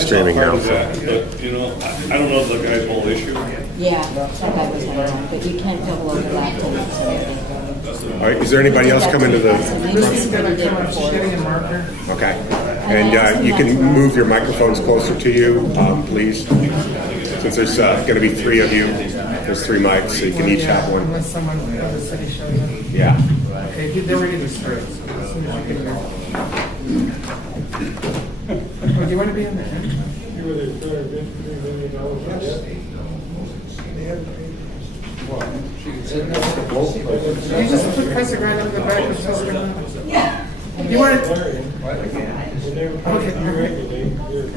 streaming now. But, you know, I don't know if that guy's whole issue. Yeah, that guy was my own, but you can't double overlap them. All right, is there anybody else coming to the? She's getting a marker. Okay, and you can move your microphones closer to you, please. Since there's going to be three of you, there's three mics, so you can each have one. Unless someone from the city shows up. Yeah. Okay, they're ready to start. So as soon as you get there. Oh, do you want to be on the end? You were there $350 million. You just put Casa Grande in the back of Casa Grande. You want it? Okay.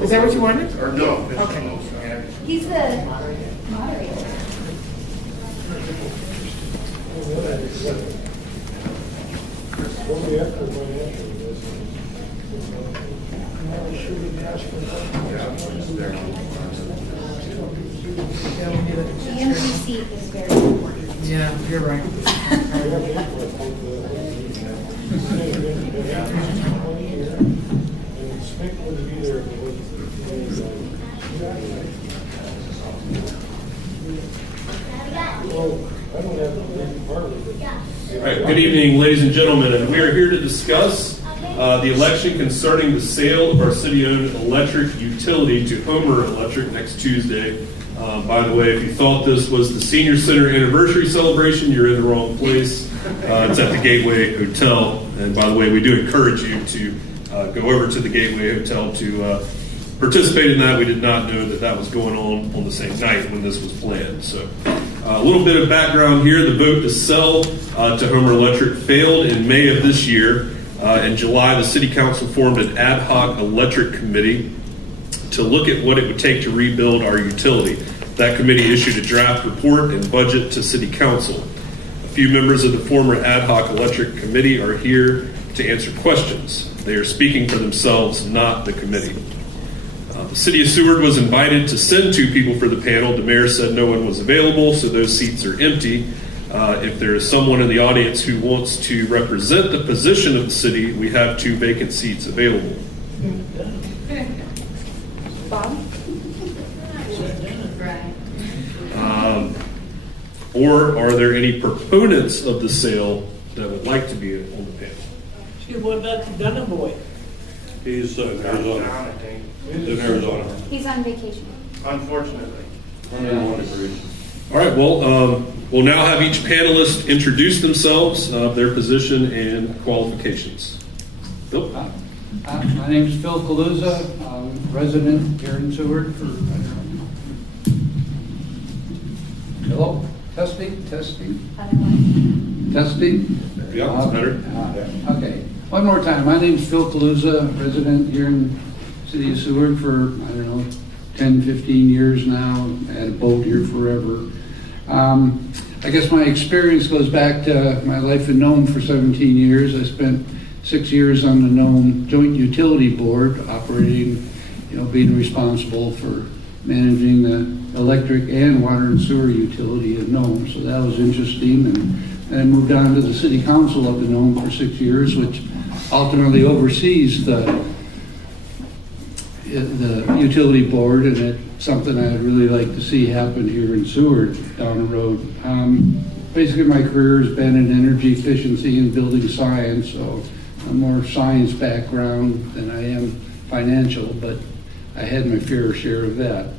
Is that what you wanted? Or no? Okay. He's the moderator. The empty seat is very important. Yeah, you're right. All right, good evening, ladies and gentlemen, and we are here to discuss the election concerning the sale of our city-owned electric utility to Homer Electric next Tuesday. By the way, if you thought this was the Senior Center anniversary celebration, you're in the wrong place. It's at the Gateway Hotel, and by the way, we do encourage you to go over to the Gateway Hotel to participate in that. We did not know that that was going on the same night when this was planned. So a little bit of background here. The vote to sell to Homer Electric failed in May of this year. In July, the City Council formed an ad hoc electric committee to look at what it would take to rebuild our utility. That committee issued a draft report and budget to City Council. A few members of the former ad hoc electric committee are here to answer questions. They are speaking for themselves, not the committee. The City of Seward was invited to send 2 people for the panel. The mayor said no one was available, so those seats are empty. If there is someone in the audience who wants to represent the position of the city, we have 2 vacant seats available. Bob? Or are there any proponents of the sale that would like to be on the panel? Gee, what about the Dunham boy? He's in Arizona. He's in Arizona. He's on vacation. Unfortunately. All right, well, we'll now have each panelist introduce themselves, their position and qualifications. Bill? My name is Phil Caluza. I'm a resident here in Seward for, hello? Testing? Testing? Yeah, it's better. Okay. One more time. My name is Phil Caluza, resident here in the city of Seward for, 10, 15 years now. I had a boat here forever. I guess my experience goes back to my life in Nome for 17 years. I spent 6 years on the Nome Joint Utility Board, operating, being responsible for managing the electric and water and sewer utility in Nome. So that was interesting. And I moved on to the city council up in Nome for 6 years, which ultimately oversees the utility board, and it's something I'd really like to see happen here in Seward down the road. Basically, my career has been in energy efficiency and building science, so I'm more science background than I am financial, but I had my fair share of that.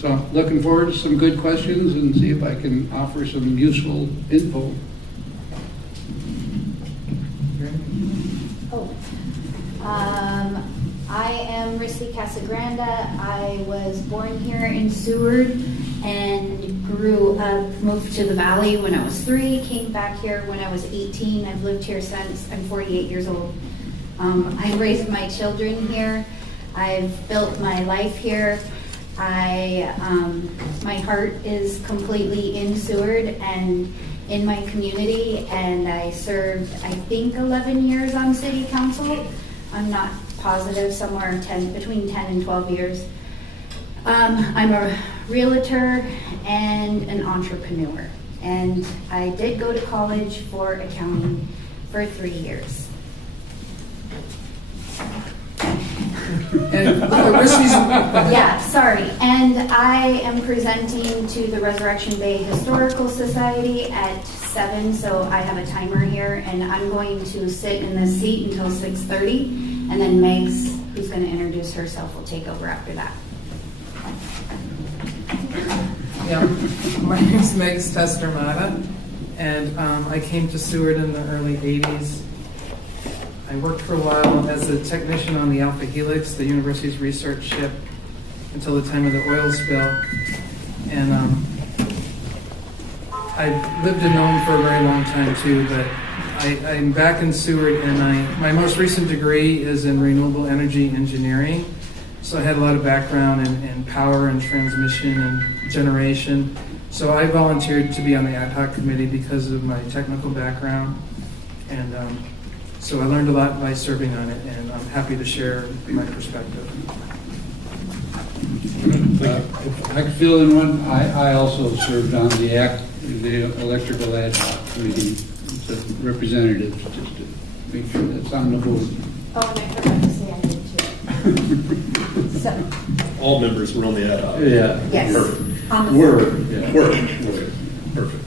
So looking forward to some good questions and see if I can offer some useful info. I am Rissy Casagranda. I was born here in Seward and grew up, moved to the Valley when I was 3, came back here when I was 18. I've lived here since. I'm 48 years old. I raised my children here. I've built my life here. My heart is completely in Seward and in my community, and I served, I think, 11 years on city council. I'm not positive, somewhere between 10 and 12 years. I'm a realtor and an entrepreneur, and I did go to college for accounting for 3 years. And where's these? Yeah, sorry. And I am presenting to the Resurrection Bay Historical Society at 7, so I have a timer here, and I'm going to sit in this seat until 6:30, and then Meg's, who's going to introduce herself, will take over after that. Yeah, my name's Meg Testermata, and I came to Seward in the early 80s. I worked for a while as a technician on the Alpha Helix, the university's research ship, until the time of the oil spill. And I lived in Nome for a very long time too, but I'm back in Seward, and my most recent degree is in renewable energy engineering. So I had a lot of background in power and transmission and generation. So I volunteered to be on the ad hoc committee because of my technical background. And so I learned a lot by serving on it, and I'm happy to share my perspective. If I could fill in one, I also served on the electrical ad hoc committee as a representative, just to make sure that's on the board. Oh, and I forgot to say I did too. So, All members were on the ad hoc. Yeah. yes. Perfect. On the Yeah. Perfect.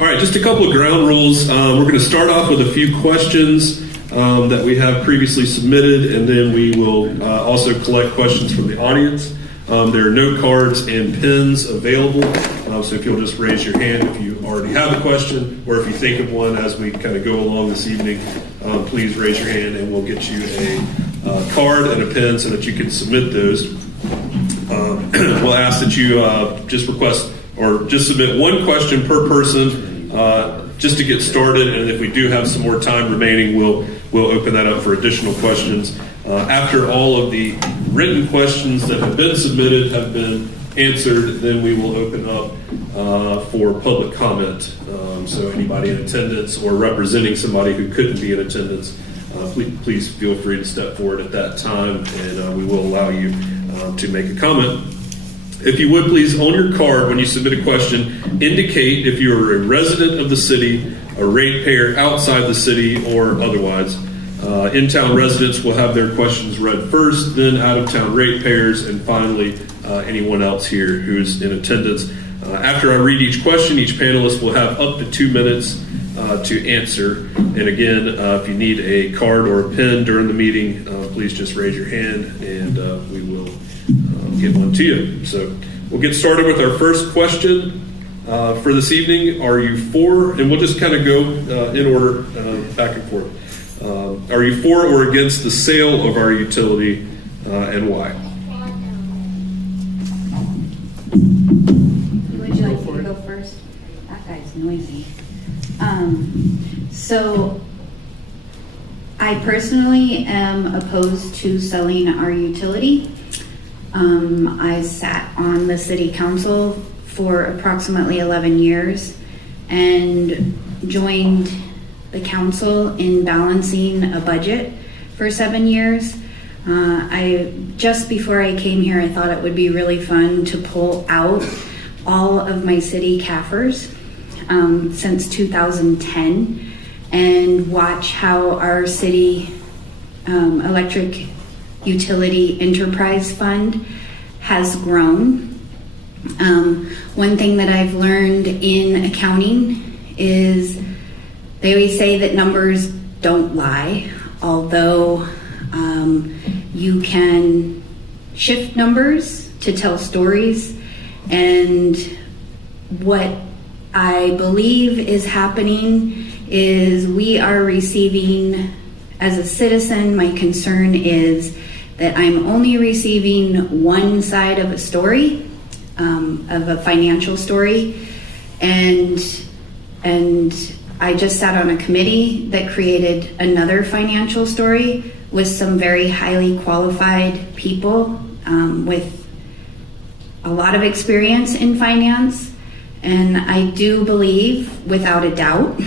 All right, just a couple of ground rules. We're going to start off with a few questions that we have previously submitted, and then we will also collect questions from the audience. There are note cards and pens available, so if you'll just raise your hand if you already have a question, or if you think of one as we kind of go along this evening, please raise your hand and we'll get you a card and a pen so that you can submit those. We'll ask that you just request or just submit one question per person just to get started, and if we do have some more time remaining, we'll open that up for additional questions. After all of the written questions that have been submitted have been answered, then we will open up for public comment. So anybody in attendance or representing somebody who couldn't be in attendance, please feel free to step forward at that time, and we will allow you to make a comment. If you would please, on your card when you submit a question, indicate if you're a resident of the city, a ratepayer outside the city, or otherwise. In-town residents will have their questions read first, then out-of-town ratepayers, and finally anyone else here who's in attendance. After I read each question, each panelist will have up to 2 minutes to answer. And again, if you need a card or a pen during the meeting, please just raise your hand and we will get one to you. So we'll get started with our first question for this evening. Are you for, and we'll just kind of go in order back and forth. Are you for or against the sale of our utility and why? Would you like me to go first? That guy's noisy. So I personally am opposed to selling our utility. I sat on the city council for approximately 11 years and joined the council in balancing a budget for 7 years. Just before I came here, I thought it would be really fun to pull out all of my city CAFRs since 2010 and watch how our city electric utility enterprise fund has grown. One thing that I've learned in accounting is they always say that numbers don't lie, although you can shift numbers to tell stories. And what I believe is happening is we are receiving, as a citizen, my concern is that I'm only receiving one side of a story, of a financial story, and I just sat on a committee that created another financial story with some very highly qualified people with a lot of experience in finance. And I do believe, without a doubt,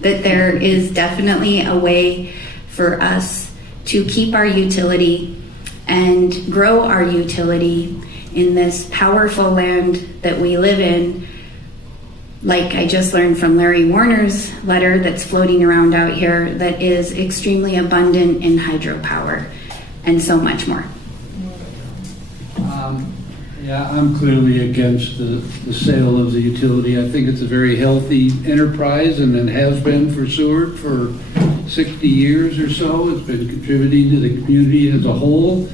that there is definitely a way for us to keep our utility and grow our utility in this powerful land that we live in. Like I just learned from Larry Warner's letter that's floating around out here, that is extremely abundant in hydropower. and so much more. Yeah, I'm clearly against the sale of the utility. I think it's a very healthy enterprise, and it has been for Seward for 60 years or so. It's been contributing to the community as a whole,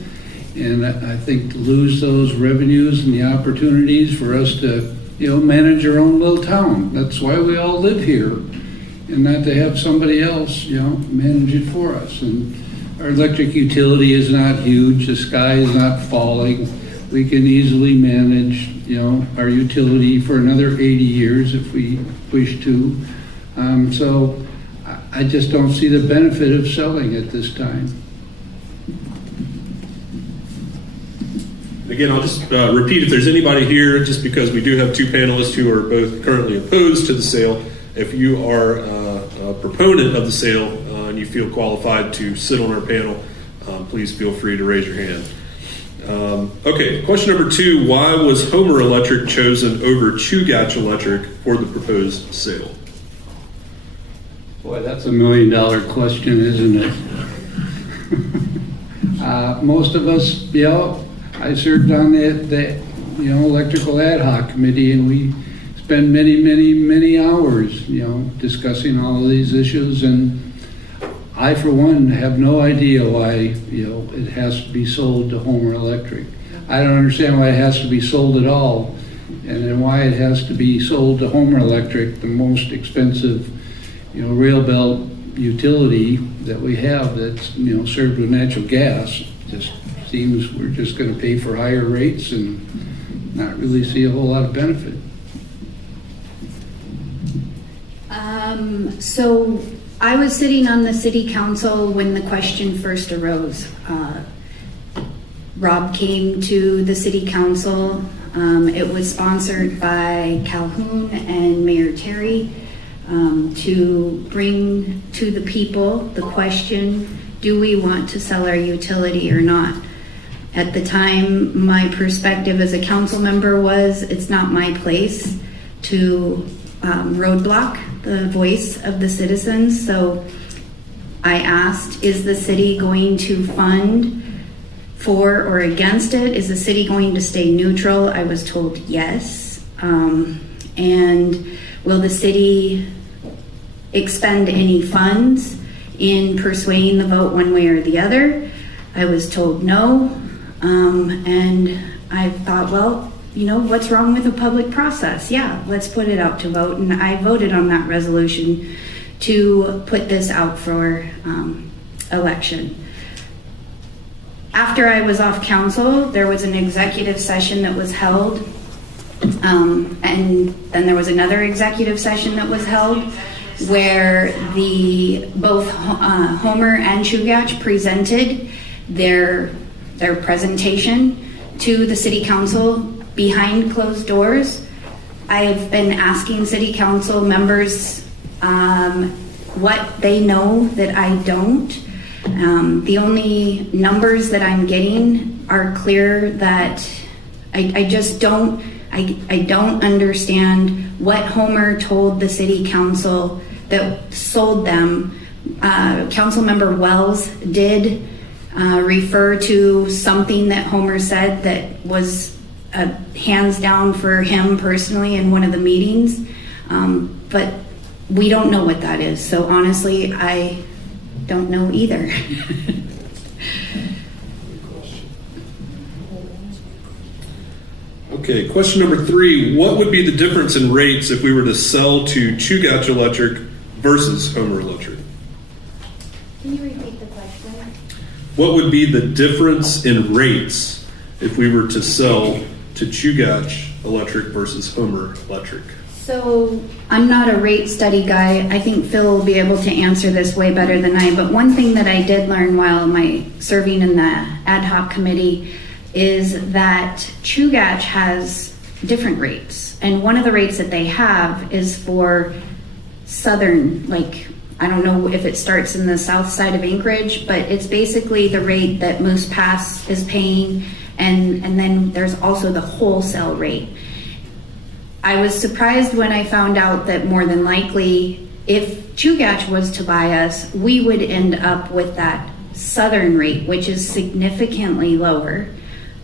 and I think to lose those revenues and the opportunities for us to, manage our own little town. That's why we all live here, and not to have somebody else, manage it for us. And our electric utility is not huge. The sky is not falling. We can easily manage, our utility for another 80 years if we wish to. So I just don't see the benefit of selling at this time. Again, I'll just repeat, if there's anybody here, just because we do have two panelists who are both currently opposed to the sale, if you are a proponent of the sale and you feel qualified to sit on our panel, please feel free to raise your hand. Okay, question number 2, why was Homer Electric chosen over Chugach Electric for the proposed sale? Boy, that's $1 million question, isn't it? Most of us, I served on the electrical ad hoc committee, and we spend many hours, discussing all of these issues. And I, for one, have no idea why, it has to be sold to Homer Electric. I don't understand why it has to be sold at all, and then why it has to be sold to Homer Electric, the most expensive, rail belt utility that we have that's, served with natural gas. Just seems we're just going to pay for higher rates and not really see a whole lot of benefit. So I was sitting on the city council when the question first arose. Rob came to the city council. It was sponsored by Calhoun and Mayor Terry to bring to the people the question, do we want to sell our utility or not? At the time, my perspective as a council member was, it's not my place to roadblock the voice of the citizens. So I asked, is the city going to fund for or against it? Is the city going to stay neutral? I was told yes. And will the city expend any funds in persuading the vote one way or the other? I was told no. And I thought, well, what's wrong with a public process? Yeah, let's put it out to vote. And I voted on that resolution to put this out for election. After I was off council, there was an executive session that was held. And then there was another executive session that was held where both Homer and Chugach presented their presentation to the city council behind closed doors. I've been asking city council members what they know that I don't. The only numbers that I'm getting are clear that I just don't, I don't understand what Homer told the city council that sold them. Councilmember Wells did refer to something that Homer said that was hands down for him personally in one of the meetings, but we don't know what that is. So honestly, I don't know either. Okay, question number 3. What would be the difference in rates if we were to sell to Chugach Electric versus Homer Electric? Can you repeat the question? What would be the difference in rates if we were to sell to Chugach Electric versus Homer Electric? So I'm not a rate study guy. I think Phil will be able to answer this way better than I. But one thing that I did learn while my serving in the ad hoc committee is that Chugach has different rates. And one of the rates that they have is for southern, like, I don't know if it starts in the south side of Anchorage, but it's basically the rate that Moose Pass is paying. And then there's also the wholesale rate. I was surprised when I found out that more than likely, if Chugach was to buy us, we would end up with that southern rate, which is significantly lower.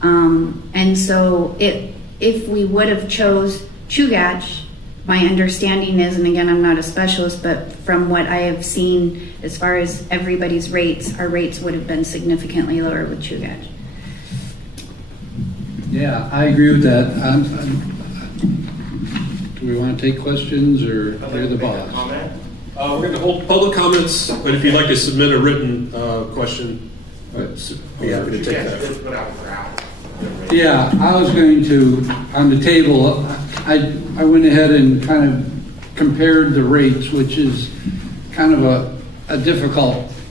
And so if we would have chose Chugach, my understanding is, and again, I'm not a specialist, but from what I have seen as far as everybody's rates, our rates would have been significantly lower with Chugach. Yeah, I agree with that. Do we want to take questions or hear the boss? We're going to hold public comments, but if you'd like to submit a written question, be happy to take that. Yeah, I was going to, on the table, I went ahead and kind of compared the rates, which is kind of a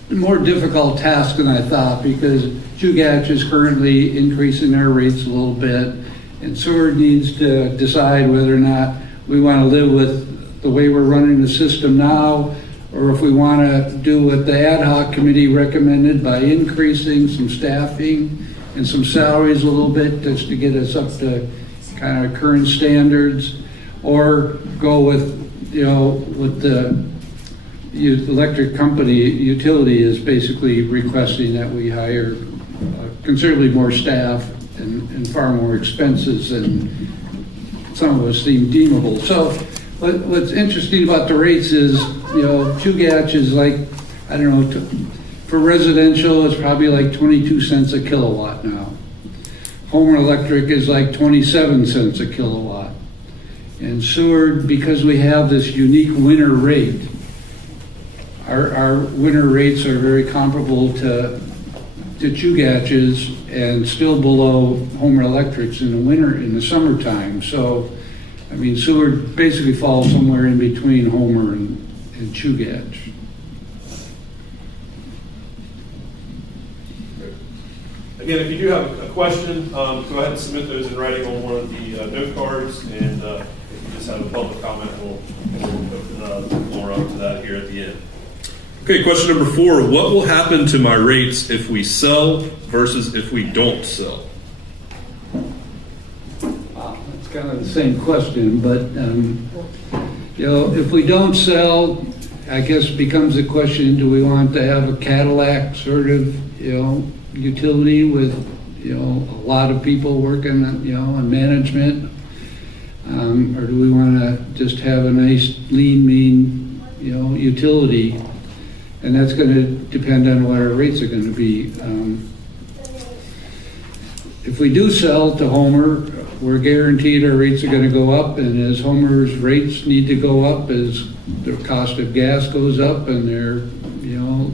more difficult task than I thought, because Chugach is currently increasing their rates a little bit, and Seward needs to decide whether or not we want to live with the way we're running the system now, or if we want to do what the ad hoc committee recommended by increasing some staffing and some salaries a little bit just to get us up to kind of current standards, or go with, what the electric company utility is basically requesting, that we hire considerably more staff and far more expenses than some of us seem deemable. So what's interesting about the rates is, Chugach is like, I don't know, for residential, it's probably like 22 cents a kilowatt now. Homer Electric is like 27 cents a kilowatt. And Seward, because we have this unique winter rate, our winter rates are very comparable to Chugach's and still below Homer Electric's in the summertime. So, I mean, Seward basically falls somewhere in between Homer and Chugach. Again, if you do have a question, go ahead and submit those in writing on one of the note cards, and if you just have a public comment, we'll open the floor up to that here at the end. Okay, question number 4. What will happen to my rates if we sell versus if we don't sell? It's kind of the same question, but if we don't sell, I guess it becomes a question: do we want to have a Cadillac sort of utility with a lot of people working on management, or do we want to just have a nice lean, mean utility? And that's going to depend on what our rates are going to be. If we do sell to Homer, we're guaranteed our rates are going to go up, and as Homer's rates need to go up as the cost of gas goes up and their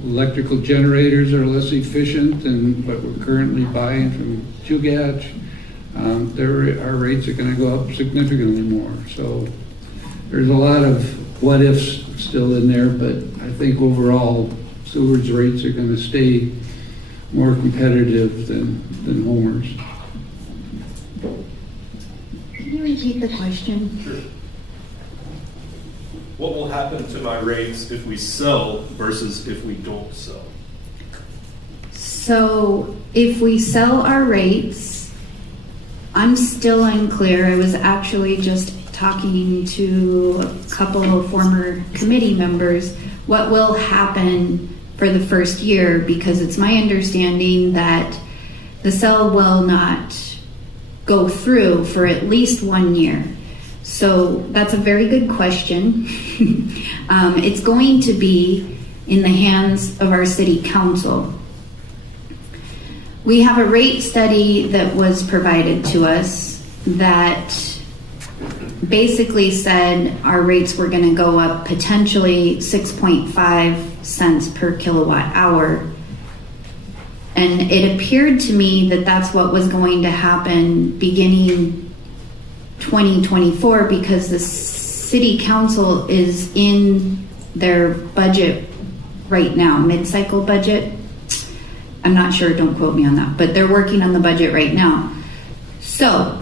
electrical generators are less efficient than what we're currently buying from Chugach, our rates are going to go up significantly more. So there's a lot of what ifs still in there, but I think overall Seward's rates are going to stay more competitive than Homer's. Can you repeat the question? Sure. What will happen to my rates if we sell versus if we don't sell? So if we sell our rates, I'm still unclear. I was actually just talking to a couple of former committee members what will happen for the first year, because it's my understanding that the sale will not go through for at least 1 year. So that's a very good question. It's going to be in the hands of our city council. We have a rate study that was provided to us that basically said our rates were going to go up potentially 6.5 cents per kilowatt hour. And it appeared to me that that's what was going to happen beginning 2024, because the city council is in their budget right now, mid-cycle budget. I'm not sure, don't quote me on that, but they're working on the budget right now. So,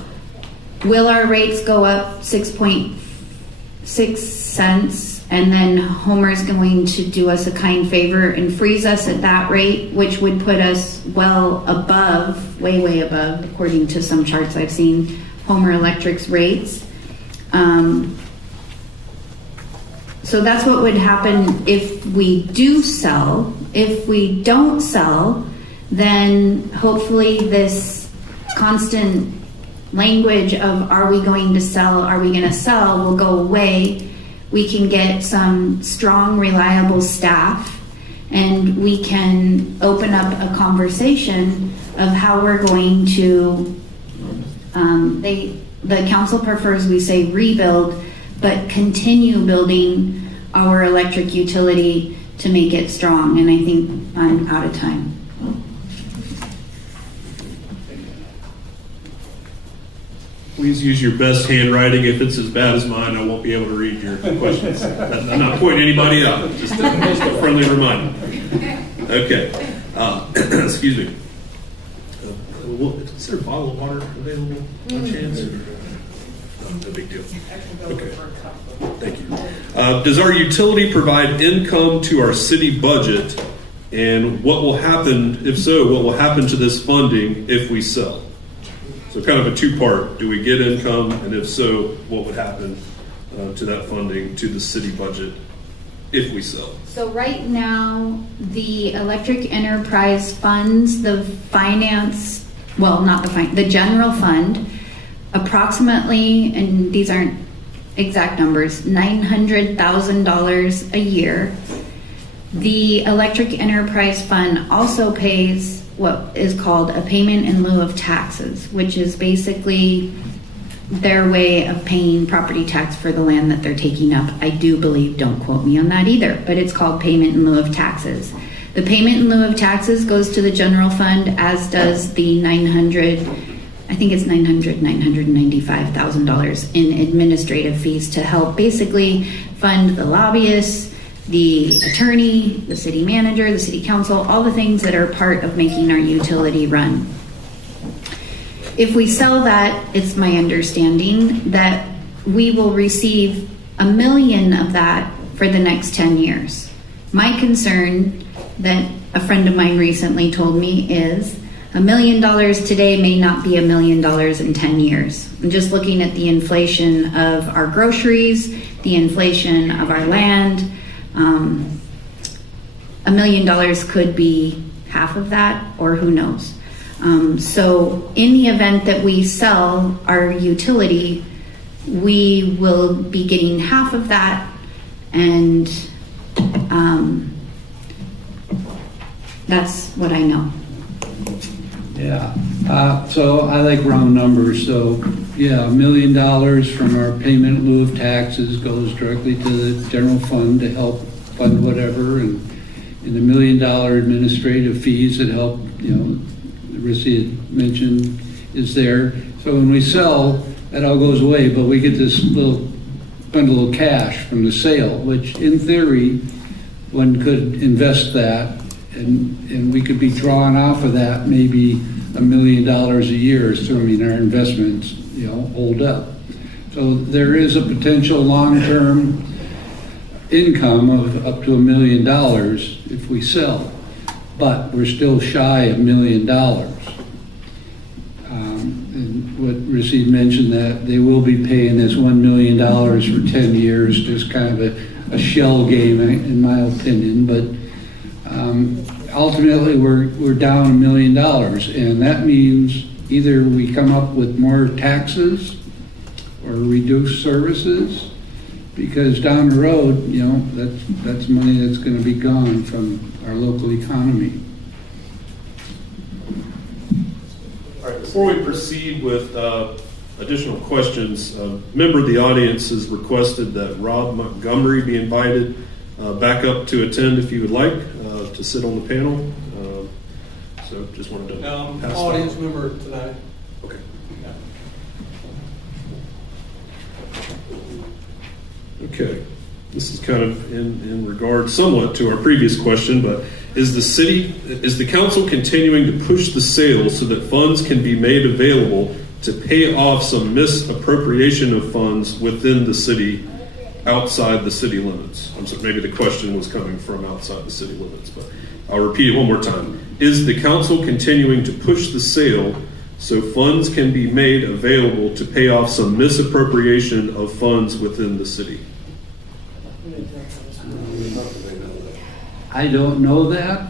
will our rates go up 6.6 cents, and then Homer's going to do us a kind favor and freeze us at that rate, which would put us well above, way above, according to some charts I've seen, Homer Electric's rates. So that's what would happen if we do sell. If we don't sell, then hopefully this constant language of are we going to sell, will go away. We can get some strong, reliable staff, and we can open up a conversation of how we're going to, the council prefers we say rebuild, but continue building our electric utility to make it strong. And I think I'm out of time. Please use your best handwriting. If it's as bad as mine, I won't be able to read your questions. I'm not pointing anybody out, just a friendly reminder. Okay. Excuse me. Is there a bottle of water available by chance? No big deal. Okay. Thank you. Does our utility provide income to our city budget? And what will happen, if so, what will happen to this funding if we sell? So kind of a two-part. Do we get income? And if so, what would happen to that funding to the city budget if we sell? So right now, the electric enterprise funds the finance, well, not the general fund, approximately, and these aren't exact numbers, $900,000 a year. The electric enterprise fund also pays what is called a payment in lieu of taxes, which is basically their way of paying property tax for the land that they're taking up. I do believe, don't quote me on that either, but it's called payment in lieu of taxes. The payment in lieu of taxes goes to the general fund, as does the $995,000 in administrative fees to help basically fund the lobbyists, the attorney, the city manager, the city council, all the things that are part of making our utility run. If we sell that, it's my understanding that we will receive $1 million of that for the next 10 years. My concern that a friend of mine recently told me is $1 million today may not be $1 million in 10 years. I'm just looking at the inflation of our groceries, the inflation of our land. $1 million could be half of that, or who knows. So in the event that we sell our utility, we will be getting half of that, and that's what I know. Yeah, so I like round numbers, so yeah, $1 million from our payment in lieu of taxes goes directly to the general fund to help fund whatever, and the $1 million administrative fees that help, Rissy had mentioned is there. So when we sell, that all goes away, but we get this little bundle of cash from the sale, which in theory, one could invest that, and we could be drawing off of that maybe $1 million a year, assuming our investments, hold up. So there is a potential long-term income of up to $1 million if we sell, but we're still shy of $1 million. And what Rissy mentioned, that they will be paying this $1 million for 10 years, just kind of a shell game, in my opinion, but ultimately we're down $1 million, and that means either we come up with more taxes or reduce services, because down the road, that's money that's going to be gone from our local economy. All right, before we proceed with additional questions, a member of the audience has requested that Rob Montgomery be invited back up to attend if you would like, to sit on the panel. So just wanted to pass Audience that. member tonight. Okay. Okay. This is kind of in regard somewhat to our previous question, but is the council continuing to push the sale so that funds can be made available to pay off some misappropriation of funds within the city, outside the city limits? I'm sorry, maybe the question was coming from outside the city limits, but I'll repeat it one more time. Is the council continuing to push the sale so funds can be made available to pay off some misappropriation of funds within the city? I don't know that,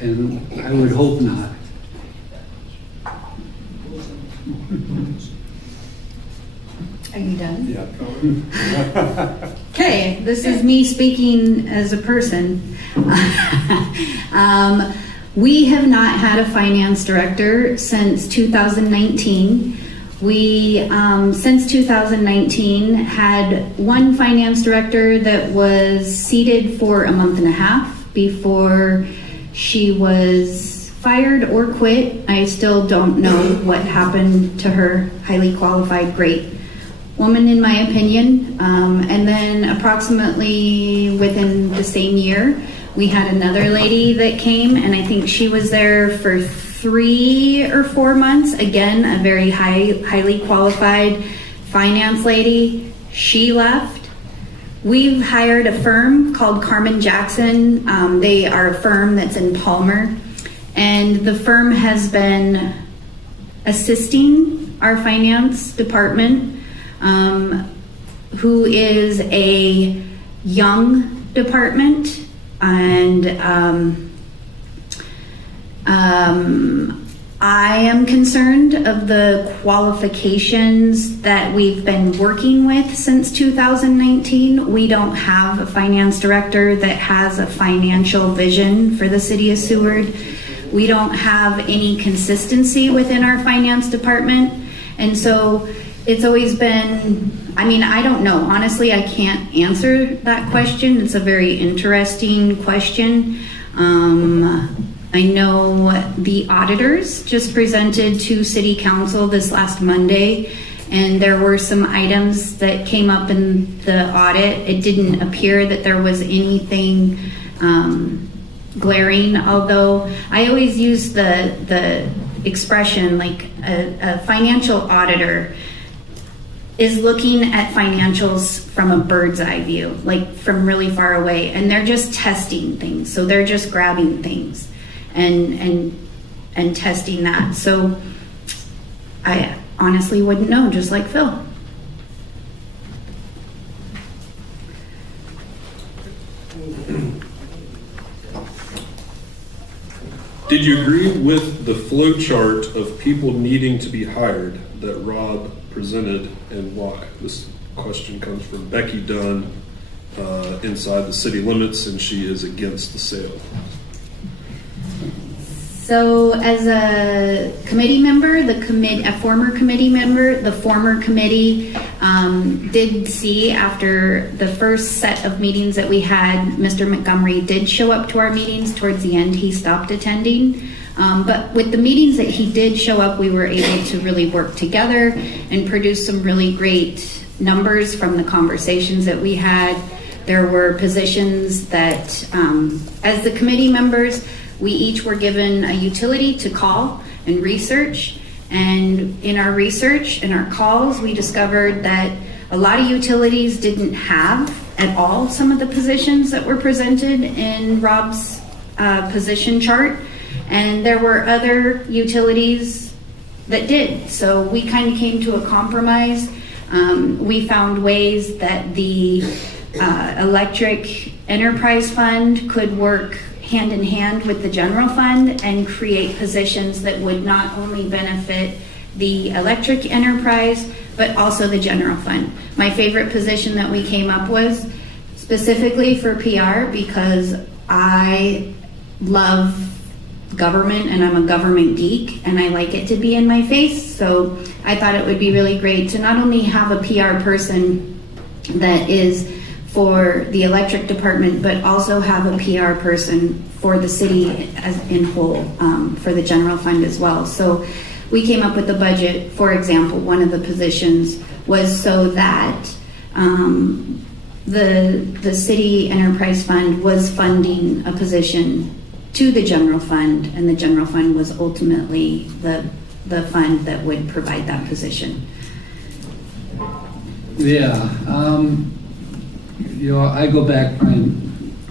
and I would hope not. Are you done? Yeah. Okay, this is me speaking as a person. We have not had a finance director since 2019. We, since 2019, had one finance director that was seated for a month and a half before she was fired or quit. I still don't know what happened to her. Highly qualified, great woman in my opinion. And then approximately within the same year, we had another lady that came, and I think she was there for 3 or 4 months. Again, a very highly qualified finance lady. She left. We've hired a firm called Carmen Jackson. They are a firm that's in Palmer, and the firm has been assisting our finance department, who is a young department, and I am concerned of the qualifications that we've been working with since 2019. We don't have a finance director that has a financial vision for the city of Seward. We don't have any consistency within our finance department. And so it's always been, I mean, I don't know. Honestly, I can't answer that question. It's a very interesting question. I know the auditors just presented to City Council this last Monday, and there were some items that came up in the audit. It didn't appear that there was anything glaring, although I always use the expression like a financial auditor is looking at financials from a bird's eye view, like from really far away, and they're just testing things. So they're just grabbing things and testing that. So I honestly wouldn't know, just like Phil. Did you agree with the flow chart of people needing to be hired that Rob presented, and why? This question comes from Becky Dunn, inside the city limits, and she is against the sale. So as a committee member, a former committee member, the former committee did see after the first set of meetings that we had, Mr. Montgomery did show up to our meetings. Towards the end, he stopped attending. But with the meetings that he did show up, we were able to really work together and produce some really great numbers from the conversations that we had. There were positions that, as the committee members, we each were given a utility to call and research. And in our research and our calls, we discovered that a lot of utilities didn't have at all some of the positions that were presented in Rob's position chart. And there were other utilities that did. So we kind of came to a compromise. We found ways that the electric enterprise fund could work hand in hand with the general fund and create positions that would not only benefit the electric enterprise, but also the general fund. My favorite position that we came up with specifically for PR, because I love government and I'm a government geek and I like it to be in my face. So I thought it would be really great to not only have a PR person that is for the electric department, but also have a PR person for the city as in whole, for the general fund as well. So we came up with a budget. For example, one of the positions was so that the city enterprise fund was funding a position to the general fund, and the general fund was ultimately the fund that would provide that position. Yeah, I go back probably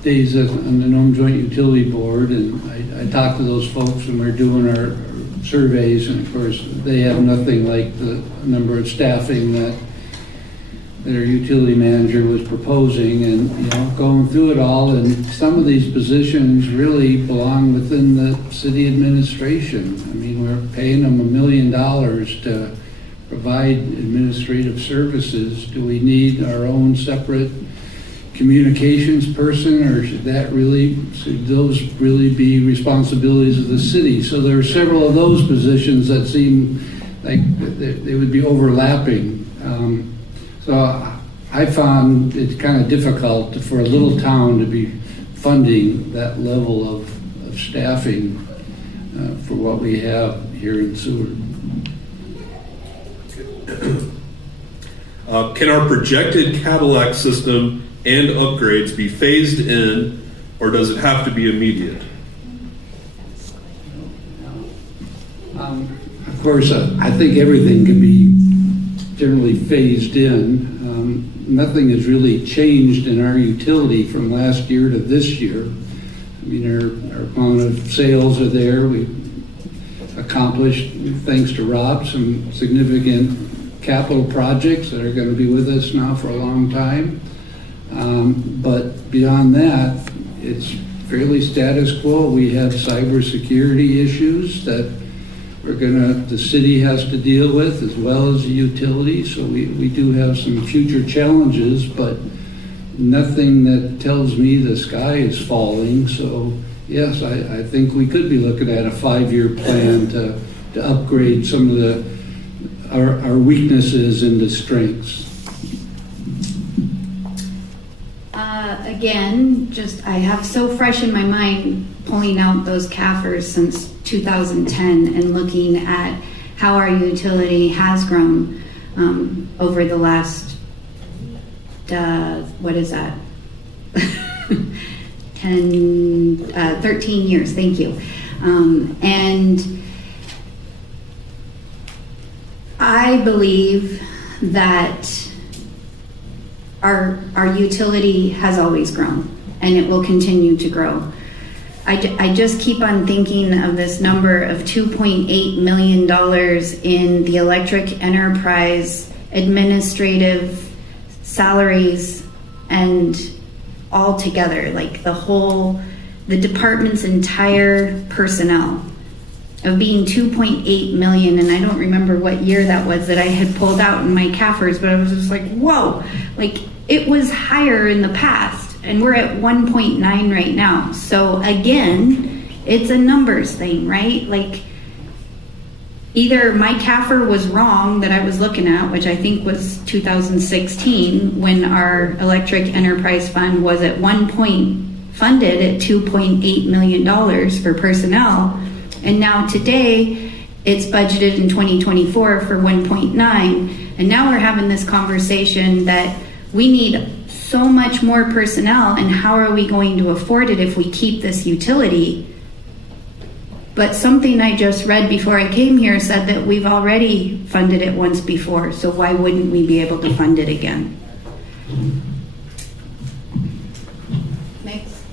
days on the Nome Joint Utility Board, and I talk to those folks when we're doing our surveys, and of course they have nothing like the number of staffing that that our utility manager was proposing, and, you know, going through it all, and some of these positions really belong within the city administration. I mean, we're paying them $1 million to provide administrative services. Do we need our own separate communications person, or should those really be responsibilities of the city? So there are several of those positions that seem like they would be overlapping. So I found it kind of difficult for a little town to be funding that level of staffing for what we have here in Seward. Can our projected Cadillac system and upgrades be phased in, or does it have to be immediate? Of course, I think everything can be generally phased in. Nothing has really changed in our utility from last year to this year. I mean, our amount of sales are there. We've accomplished, thanks to Rob, some significant capital projects that are going to be with us now for a long time. But beyond that, it's fairly status quo. We have cybersecurity issues that the city has to deal with, as well as the utility. So we do have some future challenges, but nothing that tells me the sky is falling. So yes, I think we could be looking at a 5-year plan to upgrade some of our weaknesses into strengths. Again, I have so fresh in my mind pulling out those CAFRs since 2010 and looking at how our utility has grown over the last, 13 years, thank you. And I believe that our utility has always grown, and it will continue to grow. I just keep on thinking of this number of $2.8 million in the electric enterprise administrative salaries, and all together, like the department's entire personnel, of being 2.8 million, and I don't remember what year that was that I had pulled out in my CAFRs, but I was just like, whoa, like it was higher in the past, and we're at 1.9 right now. So again, it's a numbers thing, right? Like either my CAFR was wrong that I was looking at, which I think was 2016, when our electric enterprise fund was at one point funded at $2.8 million for personnel. And now today, it's budgeted in 2024 for 1.9. And now we're having this conversation that we need so much more personnel, and how are we going to afford it if we keep this utility? But something I just read before I came here said that we've already funded it once before, so why wouldn't we be able to fund it again? Next.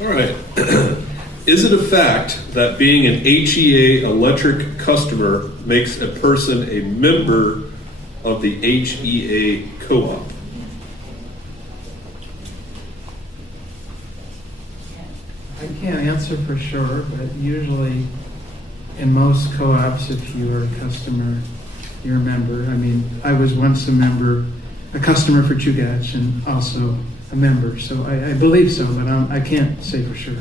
All right. Is it a fact that being an HEA electric customer makes a person a member of the HEA co-op? I can't answer for sure, but usually in most co-ops, if you are a customer, you're a member. I mean, I was once a customer for Chugach, and also a member, so I believe so, but I can't say for sure.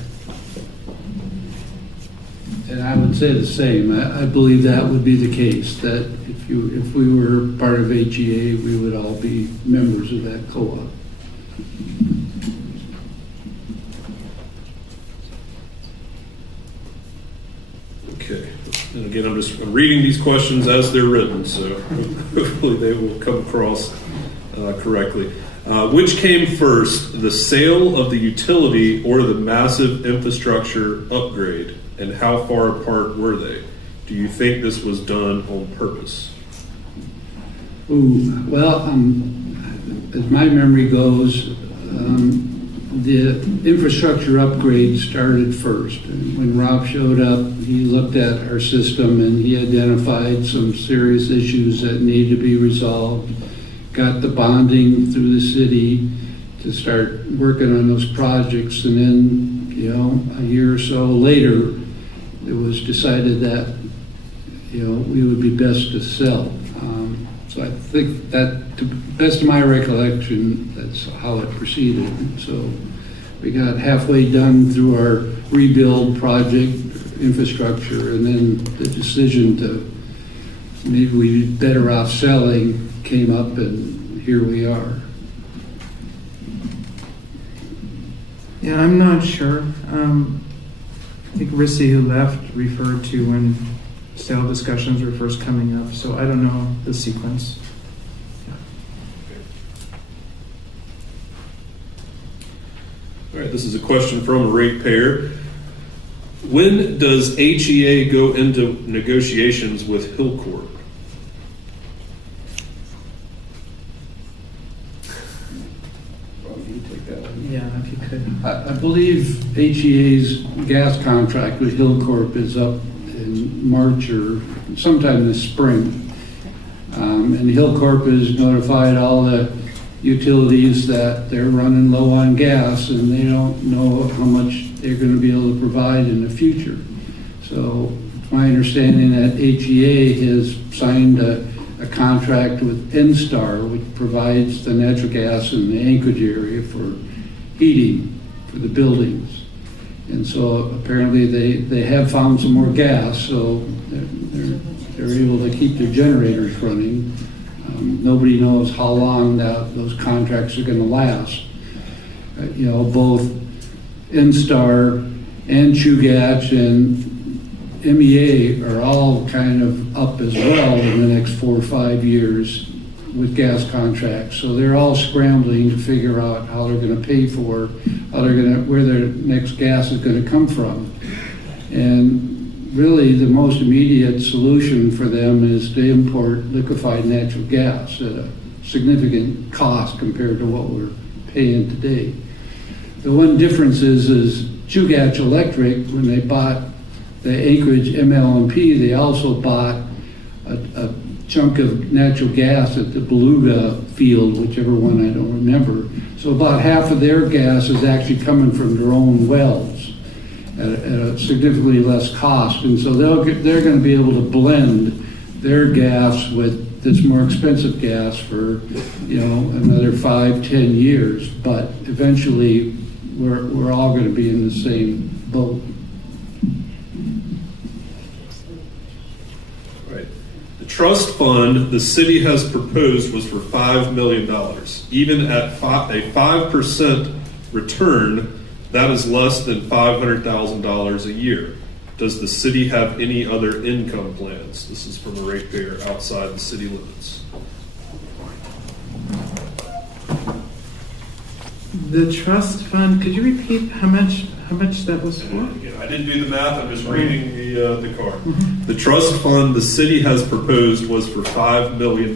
And I would say the same. I believe that would be the case, that if we were part of HEA, we would all be members of that co-op. Okay. And again, I'm reading these questions as they're written, so hopefully they will come across correctly. Which came first, the sale of the utility or the massive infrastructure upgrade? And how far apart were they? Do you think this was done on purpose? Ooh, well, as my memory goes, the infrastructure upgrade started first. And when Rob showed up, he looked at our system and he identified some serious issues that need to be resolved. Got the bonding through the city to start working on those projects, and then, you know, a year or so later, it was decided that, you know, we would be best to sell. So I think that, to the best of my recollection, that's how it proceeded. So we got halfway done through our rebuild project infrastructure, and then the decision to maybe we'd be better off selling came up, and here we are. Yeah, I'm not sure. I think Rissy, who left, referred to when sale discussions were first coming up, so I don't know the sequence. All right, this is a question from a ratepayer. When does HEA go into negotiations with Hillcorp? Yeah, if you could. I believe HEA's gas contract with Hillcorp is up in March or sometime this spring. And Hillcorp has notified all the utilities that they're running low on gas and they don't know how much they're going to be able to provide in the future. So it's my understanding that HEA has signed a contract with NSTAR, which provides the natural gas in the Anchorage area for heating for the buildings. And so apparently they have found some more gas, so they're able to keep their generators running. Nobody knows how long those contracts are going to last. You know, both NSTAR and Chugach and MEA are all kind of up as well in the next 4 or 5 years with gas contracts. So they're all scrambling to figure out how they're going to pay for, where their next gas is going to come from. And really the most immediate solution for them is to import liquefied natural gas at a significant cost compared to what we're paying today. The one difference is Chugach Electric, when they bought the Anchorage MLMP, they also bought a chunk of natural gas at the Beluga field, whichever one I don't remember. So about half of their gas is actually coming from their own wells at a significantly less cost. And so they're going to be able to blend their gas with this more expensive gas for, you know, another 5-10 years. But eventually we're all going to be in the same boat. The trust fund the city has proposed was for $5 million. Even at a 5% return, that is less than $500,000 a year. Does the city have any other income plans? This is from a ratepayer outside the city limits. The trust fund, could you repeat how much that was for? Again, I didn't do the math, I'm just reading the card. Mm-hmm. The trust fund the city has proposed was for $5 million.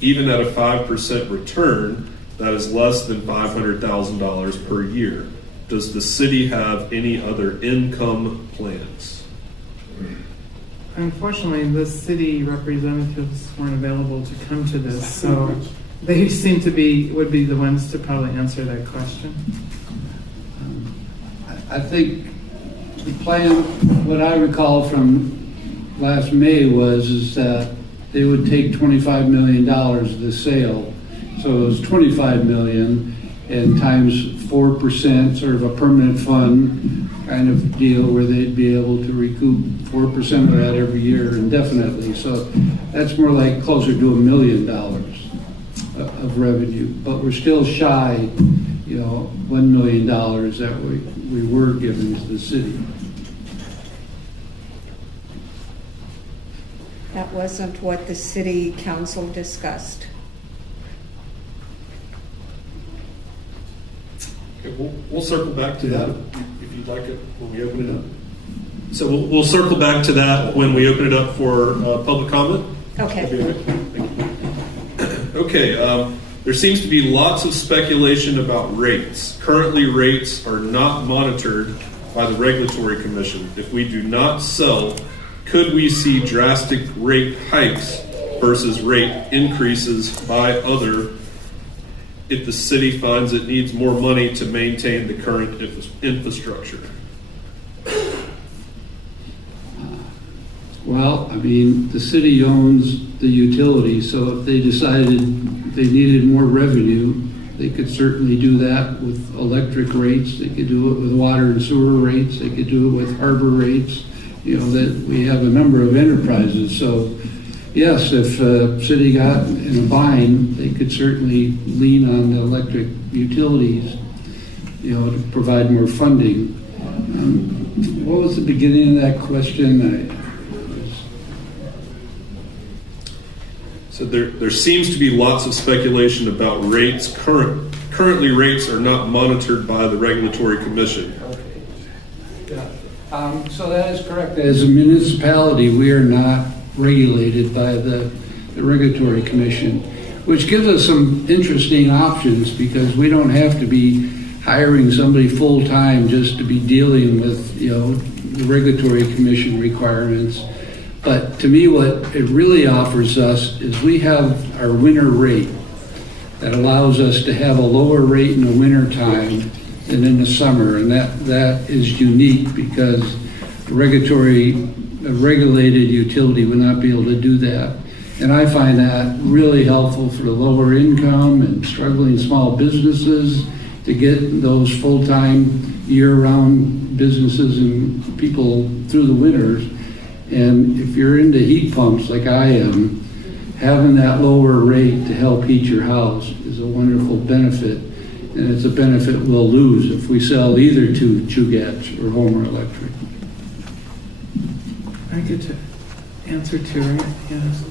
Even at a 5% return, that is less than $500,000 per year. Does the city have any other income plans? Unfortunately, the city representatives weren't available to come to this, so they would be the ones to probably answer that question. I think the plan, what I recall from last May is that they would take $25 million of the sale. So it was $25 million and times 4%, sort of a permanent fund kind of deal where they'd be able to recoup 4% of that every year indefinitely. So that's more like closer to $1 million of revenue, but we're still shy, you know, $1 million that we were given to the city. That wasn't what the city council discussed. Okay, we'll circle back to that if you'd like it when we open it up. So we'll circle back to that when we open it up for public comment. Okay. Thank you. Okay, there seems to be lots of speculation about rates. Currently, rates are not monitored by the Regulatory Commission. If we do not sell, could we see drastic rate hikes versus rate increases by other if the city finds it needs more money to maintain the current infrastructure? Well, I mean, the city owns the utility, so if they decided they needed more revenue, they could certainly do that with electric rates. They could do it with water and sewer rates. They could do it with harbor rates. You know, that we have a number of enterprises. So, yes, if a city got in a bind, they could certainly lean on the electric utilities, you know, to provide more funding. What was the beginning of that question? So there seems to be lots of speculation about rates. Currently, rates are not monitored by the Regulatory Commission. So that is correct. As a municipality, we are not regulated by the Regulatory Commission, which gives us some interesting options because we don't have to be hiring somebody full-time just to be dealing with, you know, the Regulatory Commission requirements. But to me, what it really offers us is we have our winter rate that allows us to have a lower rate in the winter time than in the summer. And that is unique because a regulated utility would not be able to do that. And I find that really helpful for the lower income and struggling small businesses to get those full-time year-round businesses and people through the winters. And if you're into heat pumps like I am, having that lower rate to help heat your house is a wonderful benefit. And it's a benefit we'll lose if we sell either to Chugach or Homer Electric. I get to answer too, right? Yes.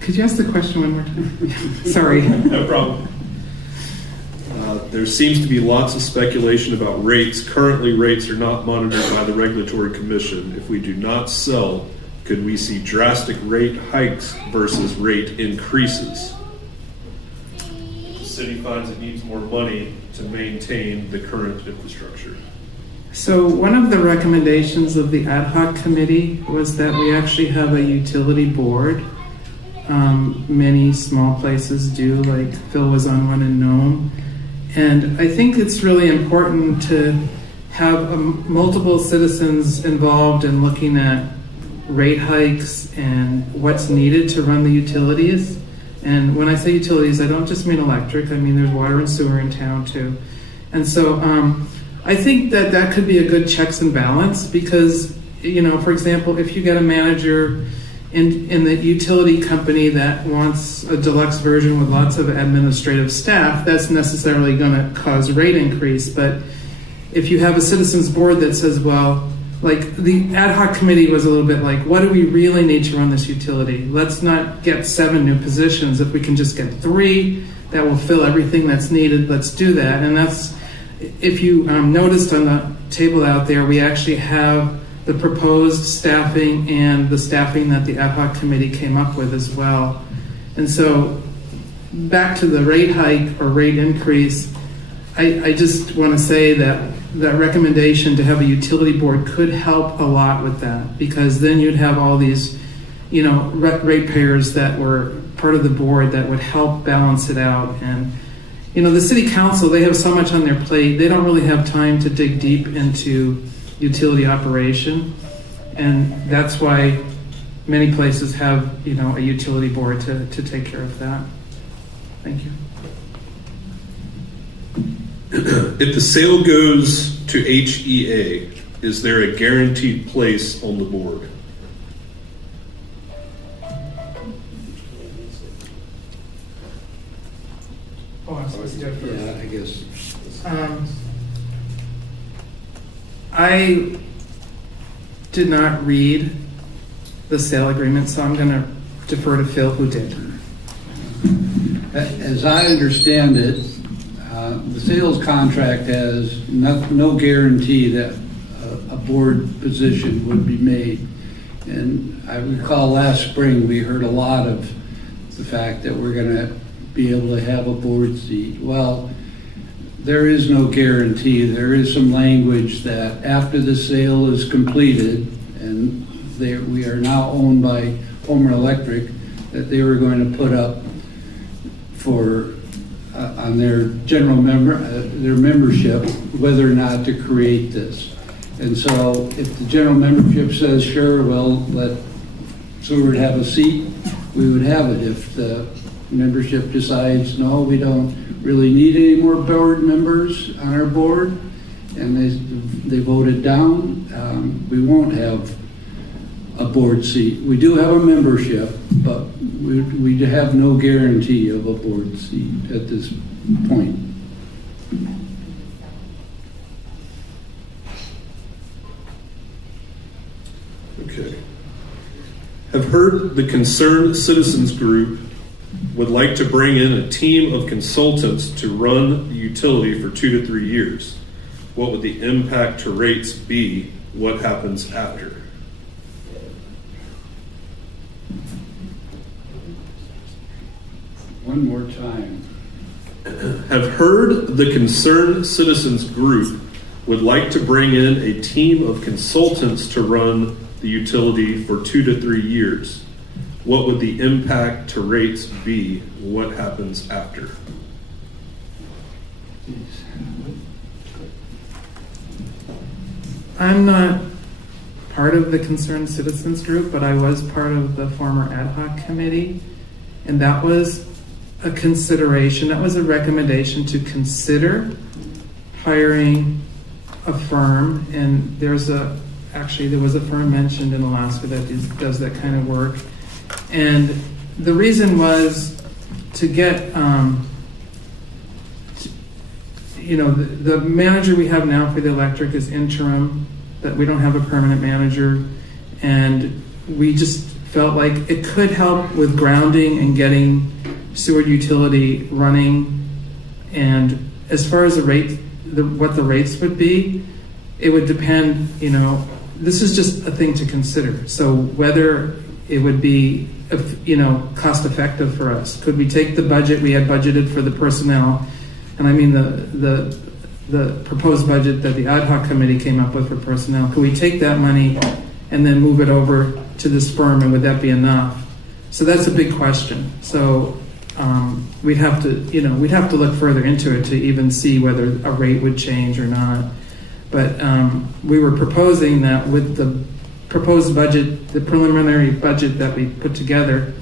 Could you ask the question one more time? Sorry. No problem. There seems to be lots of speculation about rates. Currently, rates are not monitored by the Regulatory Commission. If we do not sell, could we see drastic rate hikes versus rate increases? The city finds it needs more money to maintain the current infrastructure. So one of the recommendations of the ad hoc committee was that we actually have a utility board. Many small places do, like Phil was on one in Nome. And I think it's really important to have multiple citizens involved in looking at rate hikes and what's needed to run the utilities. And when I say utilities, I don't just mean electric. I mean there's water and sewer in town too. And so I think that could be a good checks and balance because, you know, for example, if you get a manager in the utility company that wants a deluxe version with lots of administrative staff, that's necessarily going to cause rate increase. But if you have a citizens board that says, well, like the ad hoc committee was a little bit like, what do we really need to run this utility? Let's not get 7 new positions. If we can just get 3 that will fill everything that's needed, let's do that. And that's, if you noticed on the table out there, we actually have the proposed staffing and the staffing that the ad hoc committee came up with as well. And so back to the rate hike or rate increase, I just want to say that that recommendation to have a utility board could help a lot with that, because then you'd have all these, you know, ratepayers that were part of the board that would help balance it out. And you know, the city council, they have so much on their plate, they don't really have time to dig deep into utility operation, and that's why many places have, you know, a utility board to take care of that. Thank you. If the sale goes to HEA, is there a guaranteed place on the board? Oh, I'm supposed to go first. Yeah, I guess. I did not read the sale agreement, so I'm going to defer to Phil, who did. As I understand it, the sales contract has no guarantee that a board position would be made. And I recall last spring, we heard a lot of the fact that we're going to be able to have a board seat. Well, there is no guarantee. There is some language that after the sale is completed, and we are now owned by Homer Electric, that they were going to put up for on their their membership, whether or not to create this. And so if the general membership says, sure, well, let Seward have a seat, we would have it. If the membership decides, no, we don't really need any more board members on our board, and they voted down, we won't have a board seat. We do have a membership, but we have no guarantee of a board seat at this point. Okay. Have heard the Concerned Citizens Group would like to bring in a team of consultants to run the utility for 2 to 3 years. What would the impact to rates be? What happens after? One more time. Have heard the Concerned Citizens Group would like to bring in a team of consultants to run the utility for 2 to 3 years. What would the impact to rates be? What happens after? I'm not part of the Concerned Citizens Group, but I was part of the former ad hoc committee, and that was a consideration. That was a recommendation to consider hiring a firm, and there was a firm mentioned in Alaska that does that kind of work. And the reason was to get, the manager we have now for the electric is interim, that we don't have a permanent manager, and we just felt like it could help with grounding and getting Seward utility running. And as far as what the rates would be, it would depend, this is just a thing to consider. So whether it would be, cost effective for us. Could we take the budget we had budgeted for the personnel, and I mean the proposed budget that the ad hoc committee came up with for personnel, could we take that money and then move it over to this firm, and would that be enough? So that's a big question. So we'd have to look further into it to even see whether a rate would change or not. But we were proposing that with the proposed budget, the preliminary budget that we put together,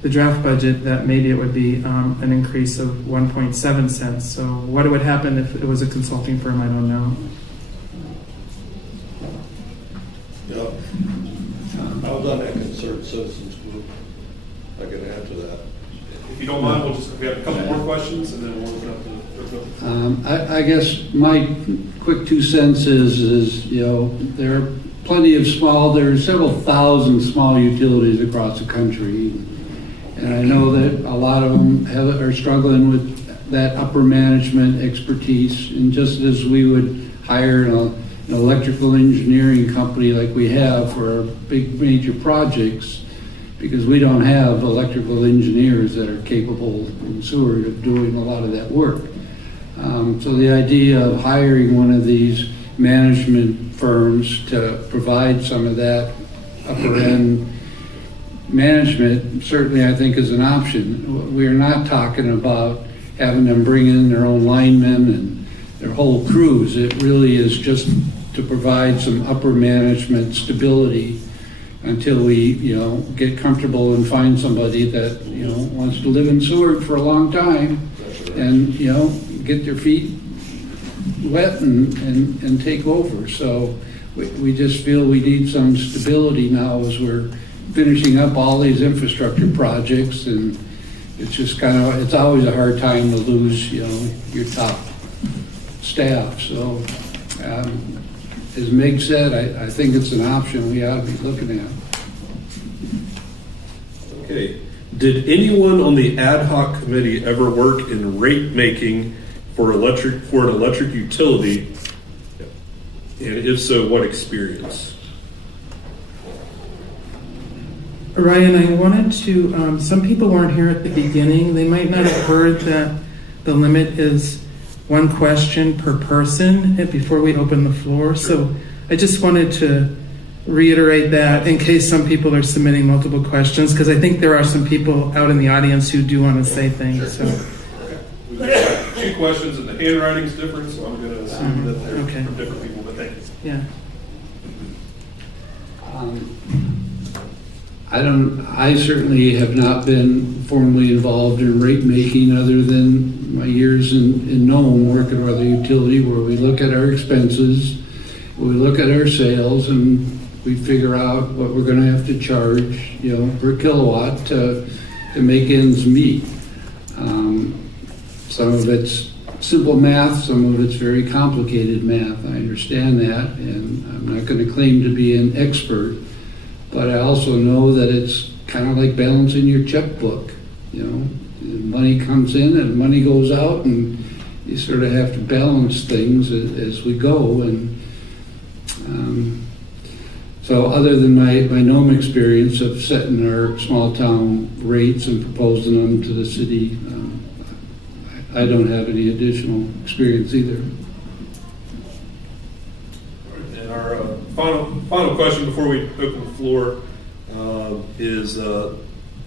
the draft budget, that maybe it would be an increase of 1.7 cents. So what would happen if it was a consulting firm, I don't know. I was on that Concerned Citizens Group. I can add to that. If you don't mind, we have a couple more questions, and then we'll open up to I guess my quick 2 cents is there are plenty of there are several thousand small utilities across the country, and I know that a lot of them are struggling with that upper management expertise. And just as we would hire an electrical engineering company like we have for our big major projects, because we don't have electrical engineers that are capable in Seward of doing a lot of that work. So the idea of hiring one of these management firms to provide some of that upper end management certainly I think is an option. We're not talking about having them bring in their own linemen and their whole crews. It really is just to provide some upper management stability until we, get comfortable and find somebody that, wants to live in Seward for a long time and, get their feet wet and take over. So we just feel we need some stability now as we're finishing up all these infrastructure projects, and it's just it's always a hard time to lose, your top staff. So as Meg said, I think it's an option we ought to be looking at. Okay. Did anyone on the ad hoc committee ever work in rate making for an electric utility? And if so, what experience? Ryan, I wanted to, some people weren't here at the beginning. They might not have heard that the limit is one question per person before we open the floor. So I just wanted to reiterate that in case some people are submitting multiple questions, because I think there are some people out in the audience who do want to say things. So. We've got 2 questions and the handwriting's different, so I'm going to assume that they're Okay. from different people, but thank you. Yeah. I certainly have not been formally involved in rate making other than my years in Nome working with a utility where we look at our expenses, we look at our sales, and we figure out what we're going to have to charge, per kilowatt to make ends meet. Some of it's simple math, some of it's very complicated math. I understand that, and I'm not going to claim to be an expert, but I also know that it's kind of like balancing your checkbook. Money comes in and money goes out, and you sort of have to balance things as we go. And so other than my Nome experience of setting our small town rates and proposing them to the city, I don't have any additional experience either. And our final question before we open the floor is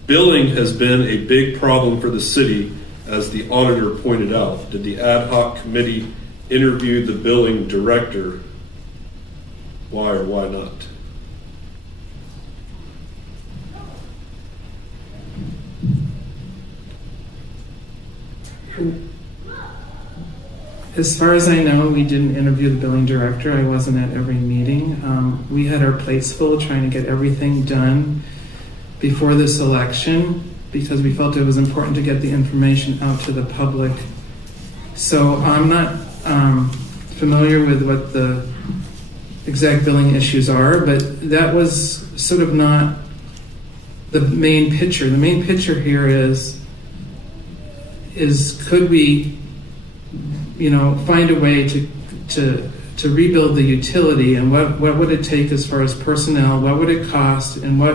billing has been a big problem for the city, as the auditor pointed out. Did the ad hoc committee interview the billing director? Why or why not? As far as I know, we didn't interview the billing director. I wasn't at every meeting. We had our plates full trying to get everything done before this election because we felt it was important to get the information out to the public. So I'm not familiar with what the exact billing issues are, but that was sort of not the main picture. The main picture here is could we find a way to rebuild the utility, and what would it take as far as personnel, what would it cost, and what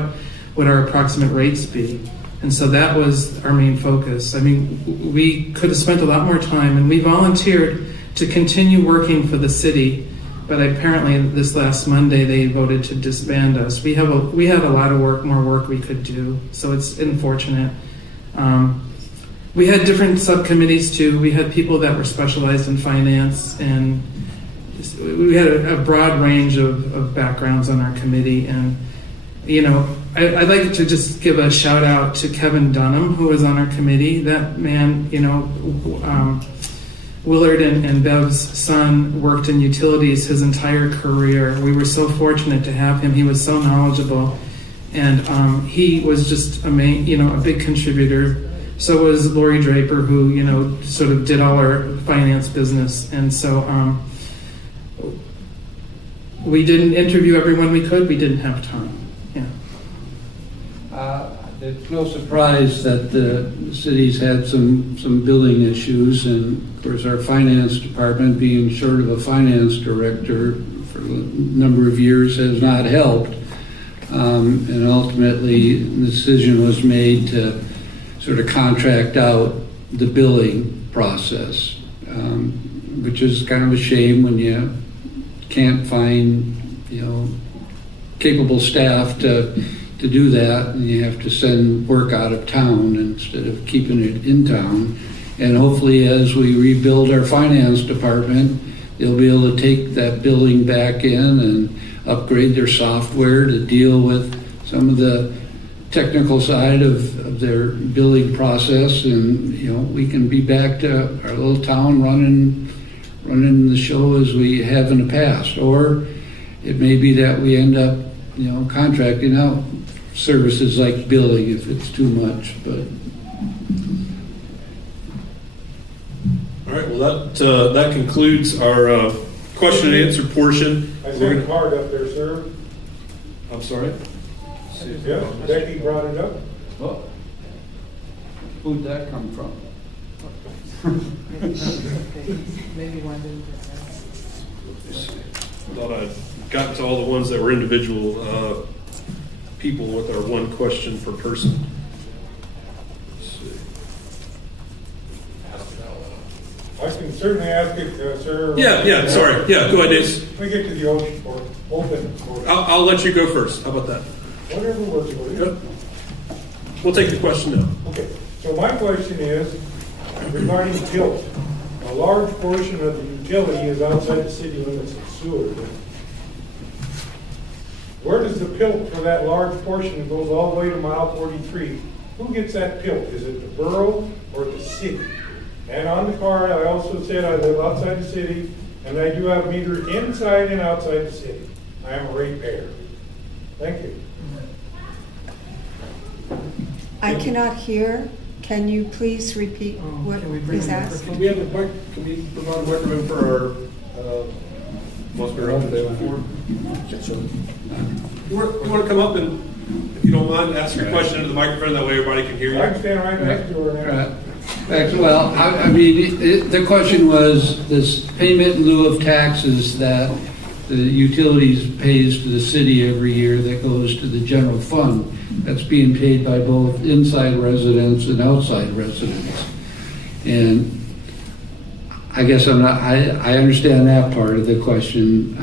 would our approximate rates be? And so that was our main focus. I mean, we could have spent a lot more time, and we volunteered to continue working for the city, but apparently this last Monday they voted to disband us. We had a lot of more work we could do, so it's unfortunate. We had different subcommittees too. We had people that were specialized in finance, and we had a broad range of backgrounds on our committee. And I'd like to just give a shout out to Kevin Dunham, who was on our committee. That man, Willard and Bev's son worked in utilities his entire career. We were so fortunate to have him. He was so knowledgeable, and he was just a big contributor. So was Lori Draper, who sort of did all our finance business, and so we didn't interview everyone we could. We didn't have time. Yeah. It's no surprise that the city's had some billing issues, and of course our finance department, being short of a finance director for a number of years, has not helped. And ultimately, the decision was made to sort of contract out the billing process, which is kind of a shame when you can't find, capable staff to do that, and you have to send work out of town instead of keeping it in town. And hopefully, as we rebuild our finance department, they'll be able to take that billing back in and upgrade their software to deal with some of the technical side of their billing process, and we can be back to our little town running the show as we have in the past. Or it may be that we end up contracting out services like billing if it's too much. But all right, well that concludes our question and answer portion. I sent a card up there, sir. I'm sorry. Yeah, Becky brought it up. oh, who'd that come from? Maybe one didn't. Thought I'd gotten to all the ones that were individual people with our one question per person. Let's see. I can certainly ask it, sir. Yeah, sorry. Yeah, go ahead, Dave. We get to the ocean for open. I'll let you go first. How about that? Whatever works for you. Good. We'll take the question now. Okay, so my question is regarding tilt. A large portion of the utility is outside the city limits of Seward. Where does the pilt for that large portion that goes all the way to mile 43? Who gets that pilt? Is it the borough or the city? And on the card, I also said I live outside the city, and I do have meters inside and outside the city. I am a ratepayer. Thank you. I cannot hear. Can you please repeat what can we bring is the asked? Can we have a mic? Can we provide a microphone for our most representative? You want to come up and, if you don't mind, ask your question into the microphone. That way, everybody can hear I you. can stand right next to her now. Well, I mean, the question was this payment in lieu of taxes that the utilities pays to the city every year that goes to the general fund. That's being paid by both inside residents and outside residents. And I guess I understand that part of the question.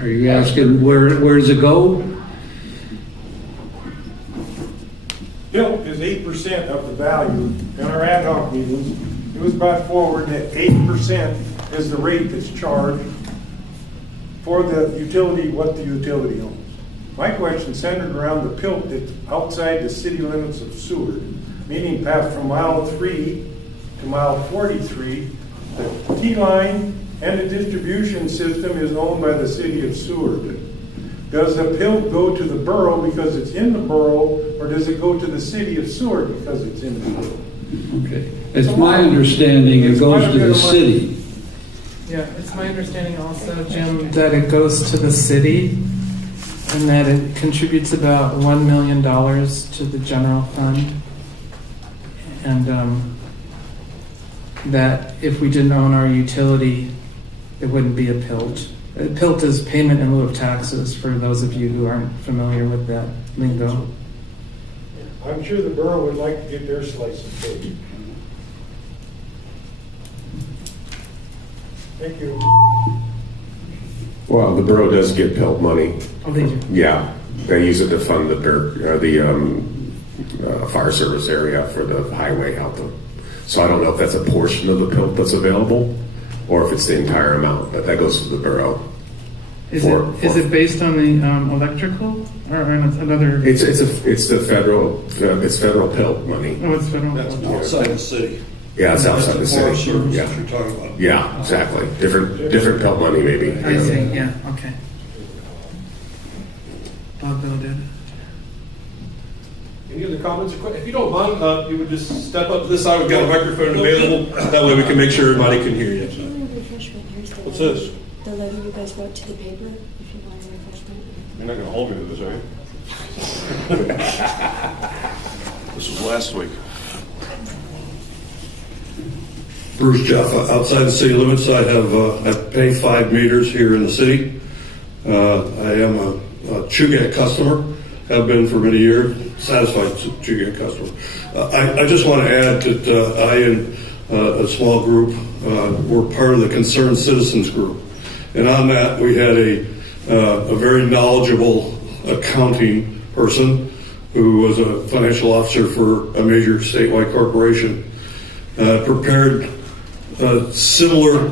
Are you asking where does it go? Pilt is 8% of the value in our ad hoc meetings. It was brought forward that 8% is the rate that's charged for the utility, what the utility owns. My question centered around the pilt that's outside the city limits of Seward, meaning perhaps from mile 3 to mile 43, the T-line and the distribution system is owned by the city of Seward. Does the pilt go to the borough because it's in the borough, or does it go to the city of Seward because it's in the borough? Okay. It's my understanding it goes to the city. Yeah, it's my understanding also, Jim, that it goes to the city and that it contributes about $1 million to the general fund. And that if we didn't own our utility, it wouldn't be a PILT. A PILT is payment in lieu of taxes, for those of you who aren't familiar with that lingo. I'm sure the borough would like to get their slice of cake. Thank you. Well, the borough does get PILT money. Oh, they do? Yeah, they use it to fund the fire service area for the highway out there. So I don't know if that's a portion of the PILT that's available, or if it's the entire amount, but that goes to the borough. Is it based on the electrical or another? It's the federal PILT money. Oh, it's federal. That's outside the city. Yeah, it's outside the Forest city. Service Yeah, that you're talking about. yeah, exactly. Different PILT money maybe. I see. Yeah. Okay. Bob Bill did. Any other comments or questions? If you don't mind, you would just step up to this side. We've got a microphone available. That way we can make sure everybody can hear you. What's this? The letter you guys wrote to the paper, if you want a refreshment. You're not going to hold me to this, are you? This was last week. Bruce Jeff, outside the city limits, I pay 5 meters here in the city. I am a Chugach customer, have been for many years, satisfied Chugach customer. I just want to add that I and a small group were part of the Concerned Citizens group. And on that, we had a very knowledgeable accounting person who was a financial officer for a major statewide corporation, prepared similar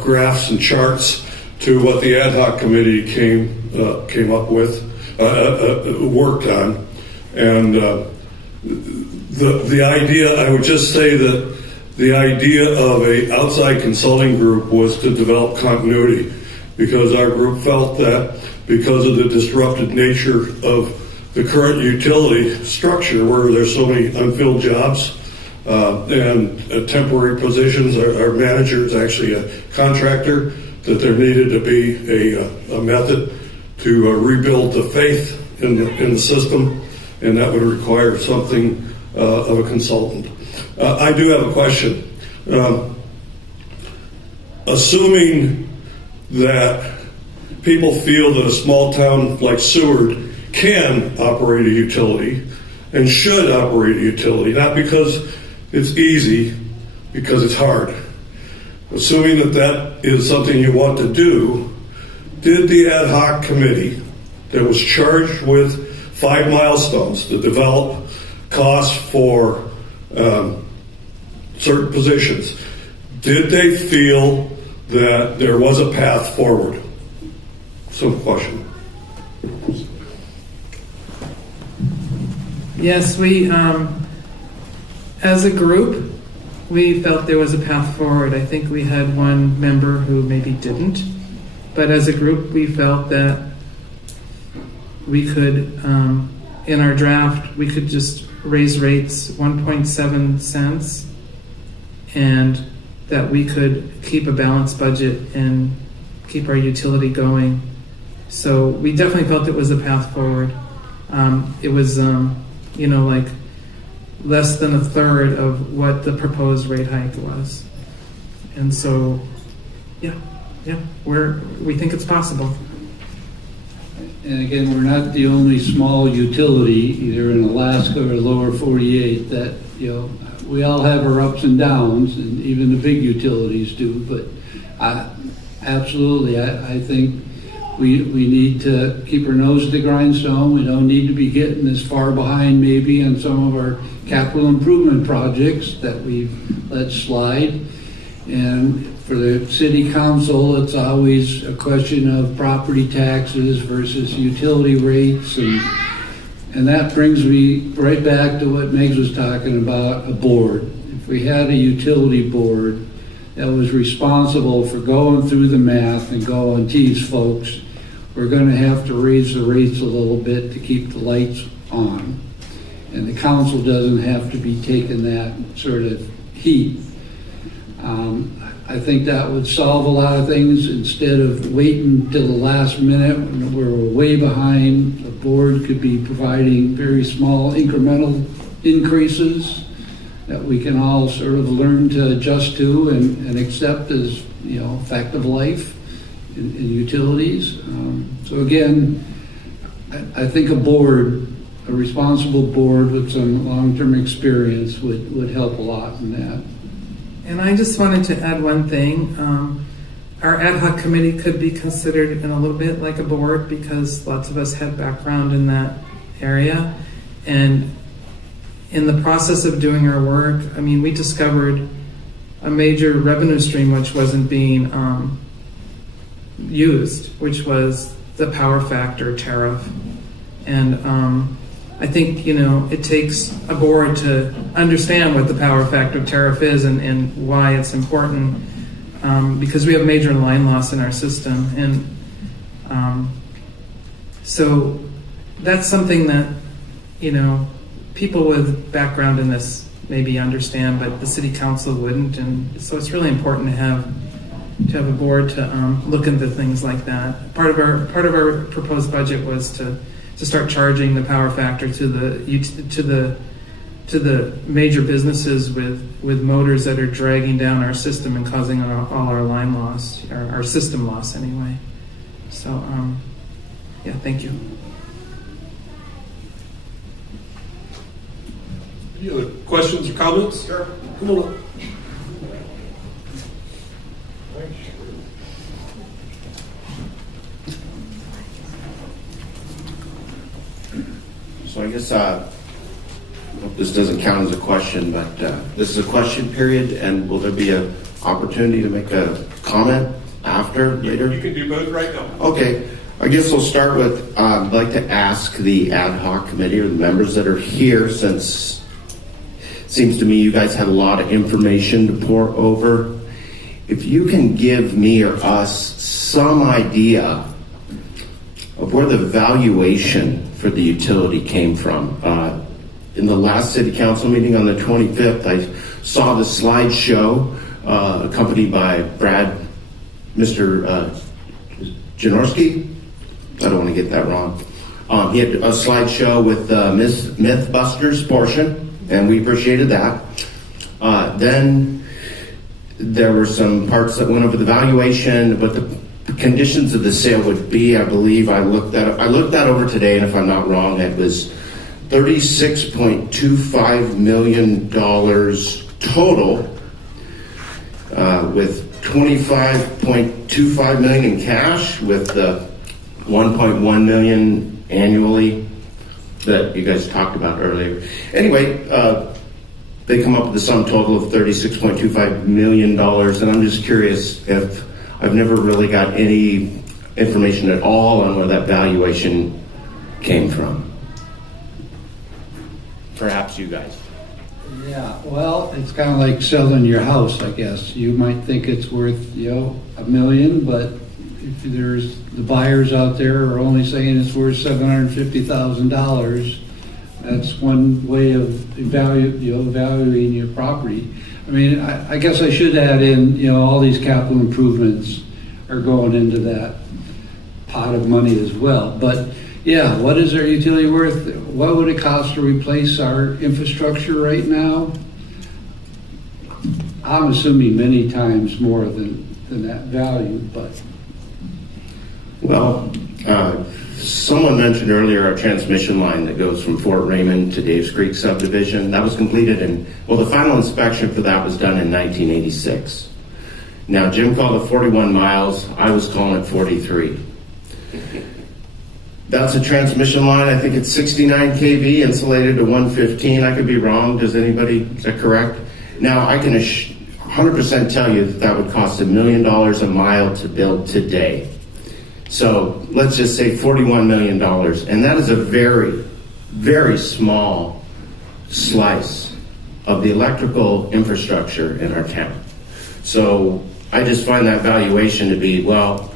graphs and charts to what the ad hoc committee came up with, worked on. And the idea, I would just say that the idea of a outside consulting group was to develop continuity, because our group felt that because of the disrupted nature of the current utility structure, where there's so many unfilled jobs and temporary positions, our manager is actually a contractor, that there needed to be a method to rebuild the faith in the system, and that would require something of a consultant. I do have a question. Assuming that people feel that a small town like Seward can operate a utility and should operate a utility, not because it's easy, because it's hard. Assuming that that is something you want to do, did the ad hoc committee that was charged with 5 milestones to develop costs for certain positions, did they feel that there was a path forward? Simple question. Yes, we, as a group, we felt there was a path forward. I think we had one member who maybe didn't, but as a group, we felt that we could, in our draft, we could just raise rates 1.7 cents, and that we could keep a balanced budget and keep our utility going. So we definitely felt it was a path forward. It was, like less than a third of what the proposed rate hike was. And so, yeah, we think it's possible. And again, we're not the only small utility, either in Alaska or lower 48, that, we all have our ups and downs, and even the big utilities do. But absolutely, I think we need to keep our nose to the grindstone. We don't need to be getting as far behind maybe on some of our capital improvement projects that we've let slide. And for the city council, it's always a question of property taxes versus utility rates, and that brings me right back to what Megs was talking about, a board. If we had a utility board that was responsible for going through the math and going, geez, folks, we're going to have to raise the rates a little bit to keep the lights on. And the council doesn't have to be taking that sort of heat. I think that would solve a lot of things instead of waiting till the last minute when we're way behind. The board could be providing very small incremental increases that we can all sort of learn to adjust to and accept as, fact of life in utilities. So again, I think a responsible board with some long-term experience would help a lot in that. And I just wanted to add one thing. Our ad hoc committee could be considered in a little bit like a board because lots of us have background in that area. And in the process of doing our work, we discovered a major revenue stream which wasn't being used, which was the power factor tariff. And I think, it takes a board to understand what the power factor tariff is and why it's important, because we have major line loss in our system. And so that's something that, people with background in this maybe understand, but the city council wouldn't. And so it's really important to have a board to look into things like that. Part of our proposed budget was to start charging the power factor to the major businesses with motors that are dragging down our system and causing all our line loss, our system loss anyway. So, thank you. Any other questions or comments? Sure. Come on up. So I guess I hope this doesn't count as a question, but this is a question period, and will there be an opportunity to make a comment later? You can do both right now. Okay. I guess we'll start with, I'd like to ask the ad hoc committee or the members that are here, since it seems to me you guys have a lot of information to pour over. If you can give me or us some idea of where the valuation for the utility came from. In the last city council meeting on the 25th, I saw the slideshow accompanied by Mr. Janorski. I don't want to get that wrong. He had a slideshow with the Mythbusters portion, and we appreciated that. Then there were some parts that went over the valuation, but the conditions of the sale would be. I believe I looked that over today, and if I'm not wrong, it was $36.25 million total, with $25.25 million in cash, with the $1.1 million annually that you guys talked about earlier. Anyway, they come up with the sum total of $36.25 million, and I'm just curious if I've never really got any information at all on where that valuation came from. Perhaps you guys. Yeah, well, it's kind of like selling your house, I guess. You might think it's worth, $1 million, but if there's the buyers out there are only saying it's worth $750,000, that's one way of evaluating your property. I mean, I guess I should add in, all these capital improvements are going into that pot of money as well. But yeah, what is our utility worth? What would it cost to replace our infrastructure right now? I'm assuming many times more than that value, but. Well, someone mentioned earlier our transmission line that goes from Fort Raymond to Dave's Creek subdivision. That was completed the final inspection for that was done in 1986. Now, Jim called it 41 miles. I was calling it 43. That's a transmission line. I think it's 69 kV insulated to 115. I could be wrong. Is that correct? Now, I can 100% tell you that would cost $1 million a mile to build today. So let's just say $41 million. And that is a very, very small slice of the electrical infrastructure in our town. So I just find that valuation to be, more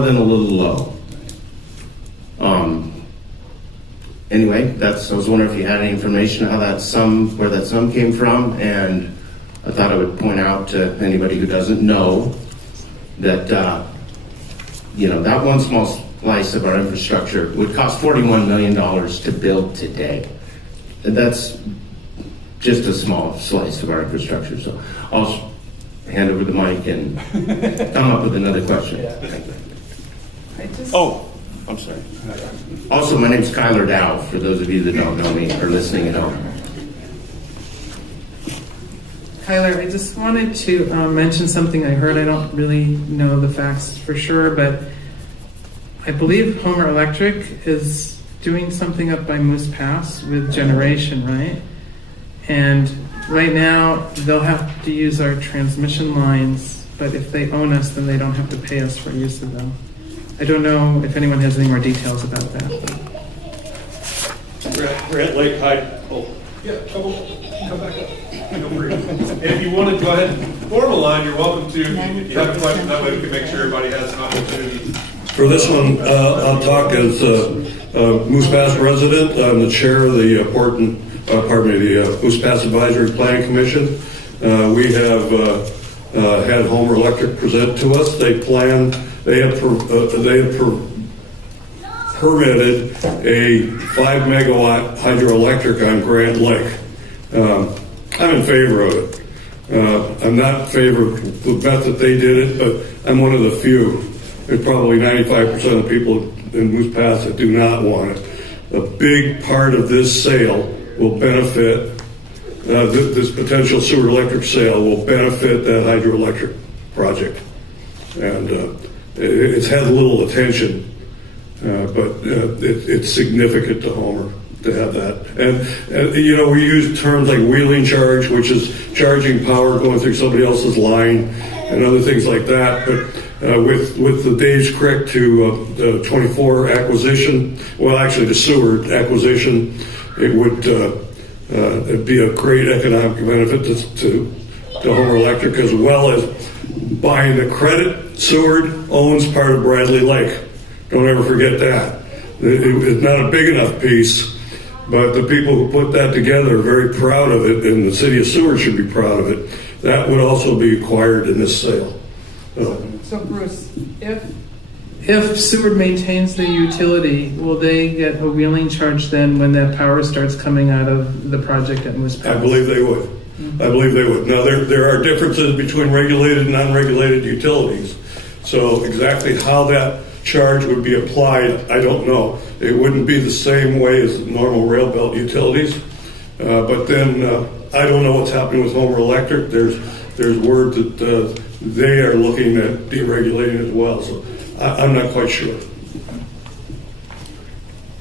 than a little low. Anyway, I was wondering if you had any information on where that sum came from, and I thought I would point out to anybody who doesn't know that that one small slice of our infrastructure would cost $41 million to build today. And that's just a small slice of our infrastructure. So I'll hand over the mic and come up with another question. I'm sorry. Also, my name's Kyler Dow, for those of you that don't know me or listening at home. Kyler, I just wanted to mention something I heard. I don't really know the facts for sure, but I believe Homer Electric is doing something up by Moose Pass with generation, right? And right now, they'll have to use our transmission lines, but if they own us, then they don't have to pay us for use of them. I don't know if anyone has any more details about that. We're at Lake Hyde. Oh, yeah, come back up. If you want to go ahead and form a line, you're welcome to. If you have a question, that way we can make sure everybody has an opportunity. For this one, I'll talk as a Moose Pass resident. I'm the chair of the Moose Pass Advisory Planning Commission. We have had Homer Electric present to us. They have permitted a 5 megawatt hydroelectric on Grand Lake. I'm in favor of it. I'm not in favor of the method they did it, but I'm one of the few. There's probably 95% of people in Moose Pass that do not want it. A big part of this sale will benefit, this potential Seward Electric sale will benefit that hydroelectric project. And it's had little attention, but it's significant to Homer to have that. And we use terms like wheeling charge, which is charging power going through somebody else's line, and other things like that. But with the Dave's Creek to 24 acquisition, the Seward acquisition, it would it'd be a great economic benefit to Homer Electric, as well as buying the credit. Seward owns part of Bradley Lake. Don't ever forget that. It's not a big enough piece, but the people who put that together are very proud of it, and the city of Seward should be proud of it. That would also be acquired in this sale. So Bruce, if Seward maintains the utility, will they get a wheeling charge then when that power starts coming out of the project at Moose Pass? I believe they would. I believe they would. Now, there are differences between regulated and unregulated utilities. So exactly how that charge would be applied, I don't know. It wouldn't be the same way as normal rail belt utilities. But then I don't know what's happening with Homer Electric. There's word that they are looking at deregulating as well. So I'm not quite sure.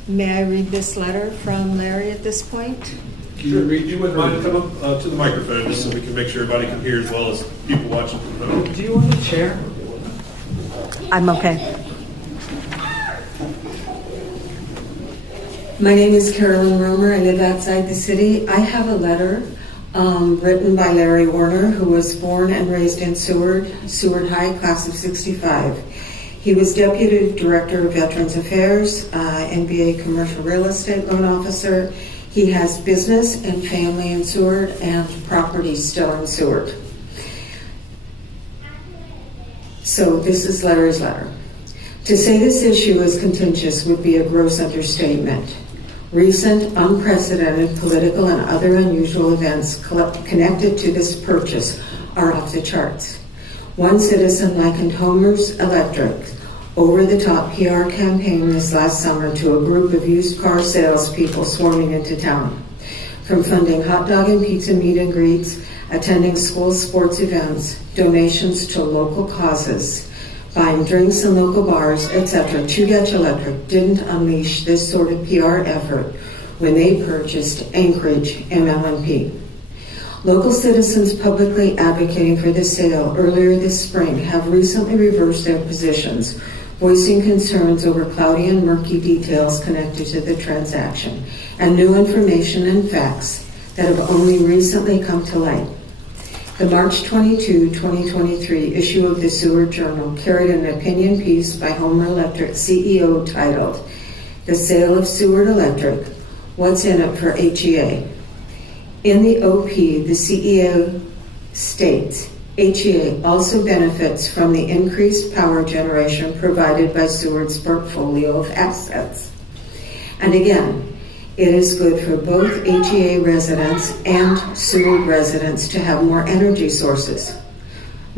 May I read this letter from Larry at this point? Sure. You wouldn't mind to come up to the microphone just so we can make sure everybody can hear as well as people watching from home. Do you want a chair? I'm okay. My name is Carolyn Romer. I live outside the city. I have a letter written by Larry Warner, who was born and raised in Seward High, class of 65. He was Deputy Director of Veterans Affairs, NBA Commercial Real Estate Loan Officer. He has business and family in Seward and property still in Seward. So this is Larry's letter. To say this issue is contentious would be a gross understatement. Recent, unprecedented political and other unusual events connected to this purchase are off the charts. One citizen likened Homer's Electric's over-the-top PR campaign this last summer to a group of used car salespeople swarming into town. From funding hot dog and pizza meet and greets, attending school sports events, donations to local causes, buying drinks in local bars, etc., Chugach Electric didn't unleash this sort of PR effort when they purchased Anchorage MLMP. Local citizens publicly advocating for the sale earlier this spring have recently reversed their positions, voicing concerns over cloudy and murky details connected to the transaction and new information and facts that have only recently come to light. The March 22, 2023 issue of the Seward Journal carried an opinion piece by Homer Electric CEO titled, "The Sale of Seward Electric, What's in It for HEA?" In the OP, the CEO states, HEA also benefits from the increased power generation provided by Seward's portfolio of assets. And again, it is good for both HEA residents and Seward residents to have more energy sources.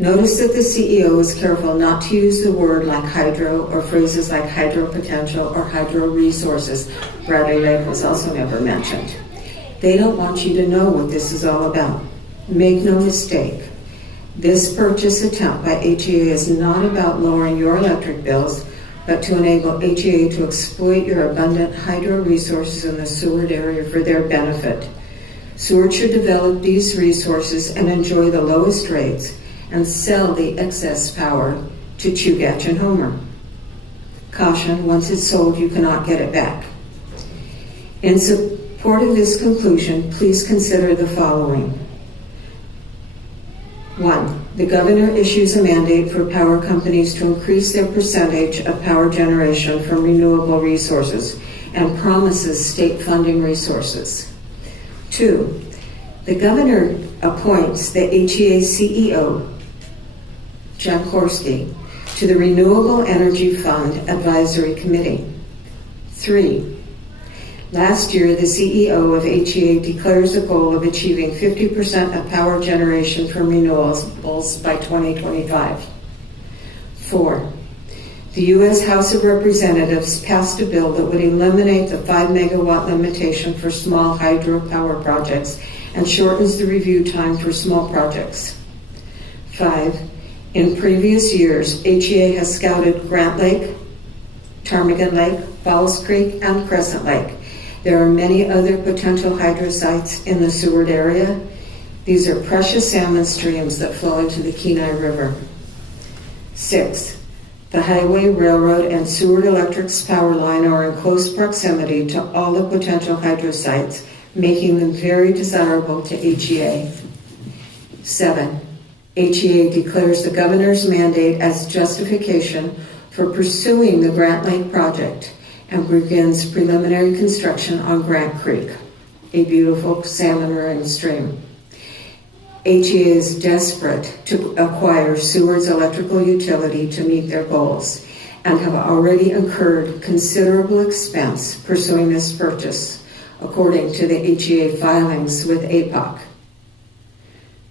Notice that the CEO is careful not to use the word like hydro or phrases like hydro potential or hydro resources. Bradley Lake was also never mentioned. They don't want you to know what this is all about. Make no mistake, this purchase attempt by HEA is not about lowering your electric bills, but to enable HEA to exploit your abundant hydro resources in the Seward area for their benefit. Seward should develop these resources and enjoy the lowest rates and sell the excess power to Chugach and Homer. Caution, once it's sold, you cannot get it back. In support of this conclusion, please consider the following. 1. The governor issues a mandate for power companies to increase their percentage of power generation from renewable resources and promises state funding resources. 2. The governor appoints the HEA CEO, Jen Korsky, to the Renewable Energy Fund Advisory Committee. 3. Last year, the CEO of HEA declares a goal of achieving 50% of power generation from renewables by 2025. 4. The U.S. House of Representatives passed a bill that would eliminate the 5 megawatt limitation for small hydropower projects and shortens the review time for small projects. 5. In previous years, HEA has scouted Grant Lake, Ptarmigan Lake, Falls Creek, and Crescent Lake. There are many other potential hydro sites in the Seward area. These are precious salmon streams that flow into the Kenai River. 6. The highway, railroad, and Seward Electric's power line are in close proximity to all the potential hydro sites, making them very desirable to HEA. 7. HEA declares the governor's mandate as justification for pursuing the Grant Lake project and begins preliminary construction on Grant Creek, a beautiful salmon-rearing stream. HEA is desperate to acquire Seward's electrical utility to meet their goals and have already incurred considerable expense pursuing this purchase, according to the HEA filings with APOC.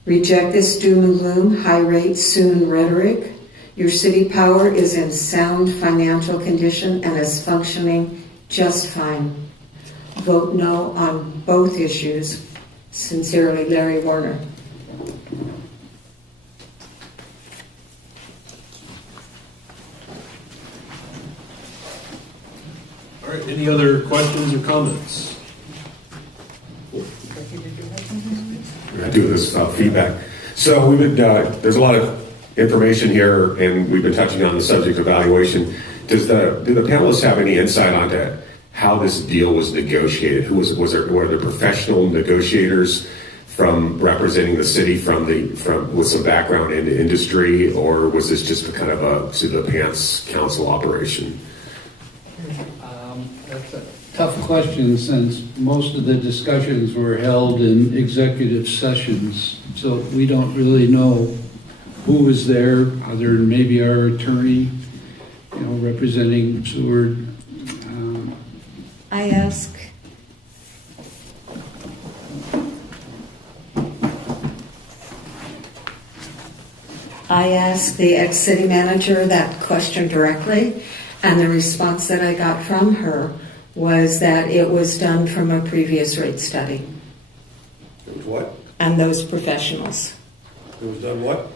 Reject this doom and gloom, high rate, soon rhetoric. Your city power is in sound financial condition and is functioning just fine. Vote no on both issues. Sincerely, Larry Warner. All right, any other questions or comments? I do this feedback. So we've been, there's a lot of information here, and we've been touching on the subject of valuation. Do the panelists have any insight onto how this deal was negotiated? Were there professional negotiators from representing the city with some background in the industry, or was this just a kind of a seat of the pants council operation? That's a tough question, since most of the discussions were held in executive sessions, so we don't really know who was there, other than maybe our attorney, representing Seward. I ask the ex-city manager that question directly, and the response that I got from her was that it was done from a previous rate study. It was what? And those professionals. It was done what?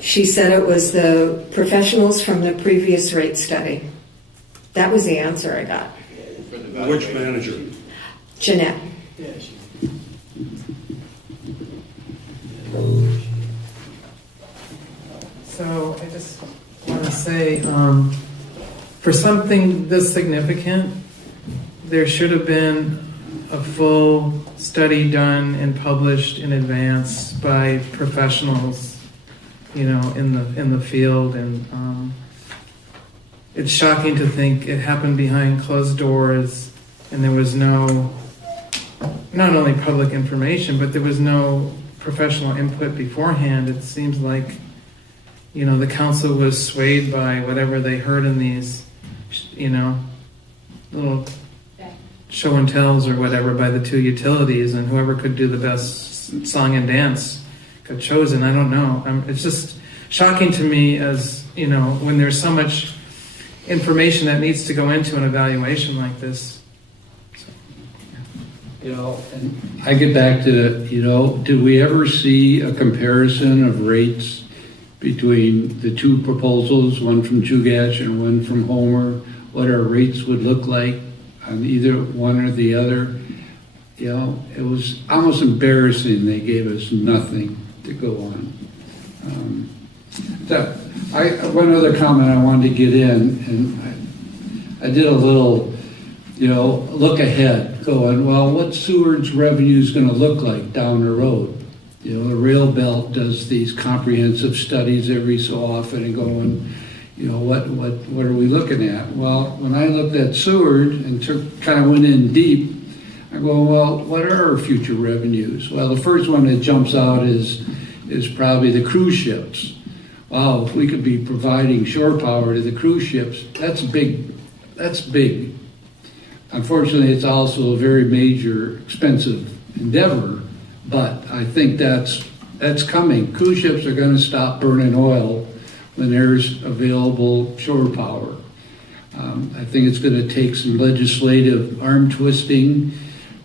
She said it was the professionals from the previous rate study. That was the answer I got. Which manager? Jeanette. So I just want to say, for something this significant, there should have been a full study done and published in advance by professionals, in the field. And it's shocking to think it happened behind closed doors, and there was no, not only public information, but there was no professional input beforehand. It seems like, the council was swayed by whatever they heard in these, little show and tells or whatever by the two utilities, and whoever could do the best song and dance got chosen. I don't know. It's just shocking to me, as when there's so much information that needs to go into an evaluation like this. And I get back to, did we ever see a comparison of rates between the two proposals, one from Chugach and one from Homer, what our rates would look like on either one or the other? It was almost embarrassing. They gave us nothing to go on. One other comment I wanted to get in, and I did a little, look ahead, going, well, what Seward's revenue is going to look like down the road? The Rail Belt does these comprehensive studies every so often, and going, what are we looking at? Well, when I looked at Seward and kind of went in deep, I go, well, what are our future revenues? Well, the first one that jumps out is probably the cruise ships. Wow, if we could be providing shore power to the cruise ships, that's big. That's big. Unfortunately, it's also a very major, expensive endeavor, but I think that's coming. Cruise ships are going to stop burning oil when there's available shore power. I think it's going to take some legislative arm twisting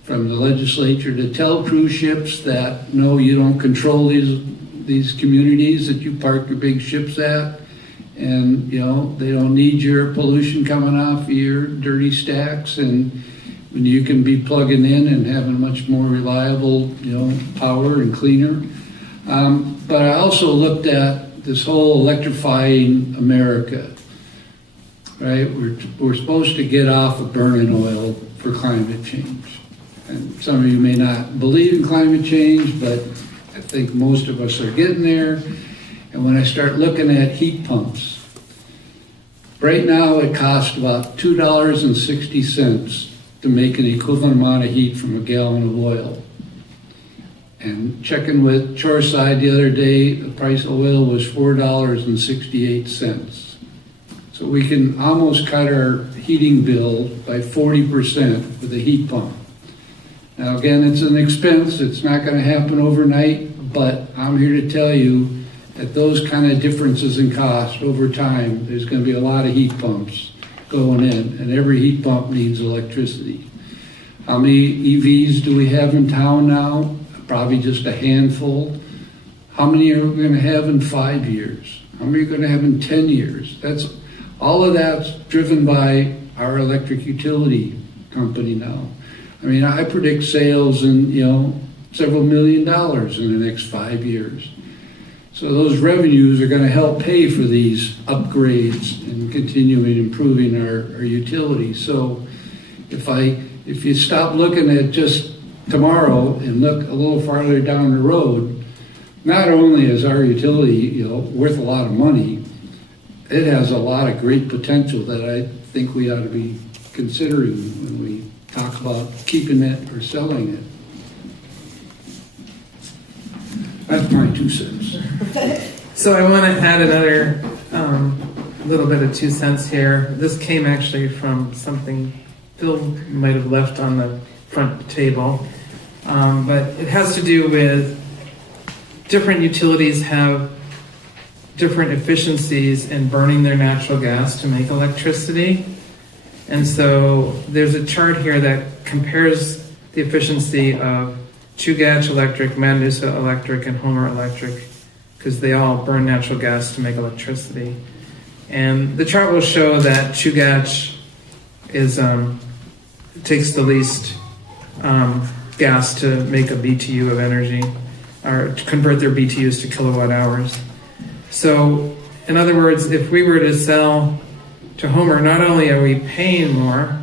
from the legislature to tell cruise ships that, no, you don't control these communities that you park your big ships at, and they don't need your pollution coming off of your dirty stacks, and when you can be plugging in and having much more reliable power and cleaner. But I also looked at this whole electrifying America, right? We're supposed to get off of burning oil for climate change. And some of you may not believe in climate change, but I think most of us are getting there. And when I start looking at heat pumps, right now it costs about $2.60 to make an equivalent amount of heat from a gallon of oil. And checking with Shoreside the other day, the price of oil was $4.68. So we can almost cut our heating bill by 40% with a heat pump. Now again, it's an expense. It's not going to happen overnight, but I'm here to tell you at those kind of differences in cost over time, there's going to be a lot of heat pumps going in, and every heat pump needs electricity. How many EVs do we have in town now? Probably just a handful. How many are we going to have in 5 years? How many are we going to have in 10 years? All of that's driven by our electric utility company now. I mean, I predict sales in, several $1 million in the next 5 years. So those revenues are going to help pay for these upgrades and continuing improving our utilities. So if you stop looking at just tomorrow and look a little farther down the road, not only is our utility worth a lot of money, it has a lot of great potential that I think we ought to be considering when we talk about keeping it or selling it. That's my 2 cents. So I want to add another little bit of 2 cents here. This came actually from something Phil might have left on the front table, but it has to do with different utilities have different efficiencies in burning their natural gas to make electricity. And so there's a chart here that compares the efficiency of Chugach Electric, Mandusa Electric, and Homer Electric, because they all burn natural gas to make electricity. And the chart will show that Chugach takes the least gas to make a BTU of energy, or to convert their BTUs to kilowatt hours. So, in other words, if we were to sell to Homer, not only are we paying more,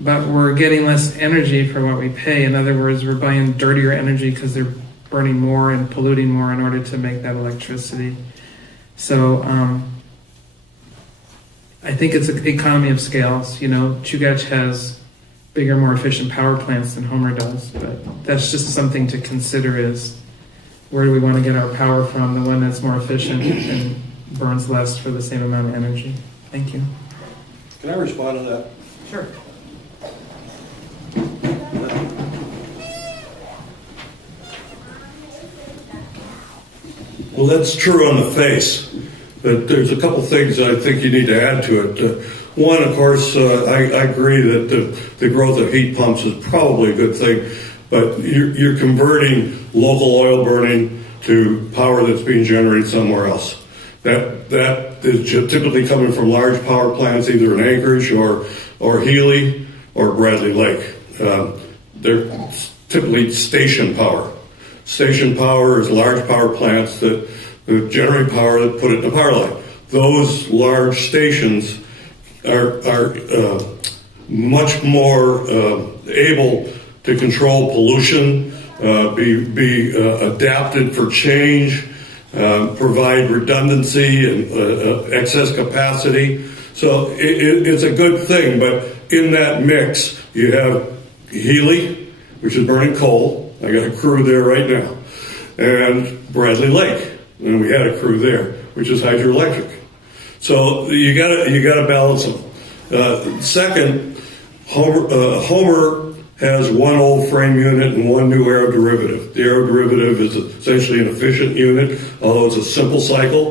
but we're getting less energy for what we pay. In other words, we're buying dirtier energy because they're burning more and polluting more in order to make that electricity. So I think it's an economy of scales. Chugach has bigger, more efficient power plants than Homer does, but that's just something to consider is where do we want to get our power from, the one that's more efficient and burns less for the same amount of energy. Thank you. Can I respond to that? Sure. Well, that's true on the face, but there's a couple things I think you need to add to it. One, of course, I agree that the growth of heat pumps is probably a good thing, but you're converting local oil burning to power that's being generated somewhere else. That is typically coming from large power plants, either in Anchorage or Healy or Bradley Lake. They're typically station power. Station power is large power plants that generate power that put it in a power line. Those large stations are much more able to control pollution, be adapted for change, provide redundancy and excess capacity. So it's a good thing, but in that mix, you have Healy, which is burning coal. I got a crew there right now. And Bradley Lake, and we had a crew there, which is hydroelectric. So you gotta balance them. Second, Homer has one old frame unit and one new aeroderivative. The aeroderivative is essentially an efficient unit, although it's a simple cycle.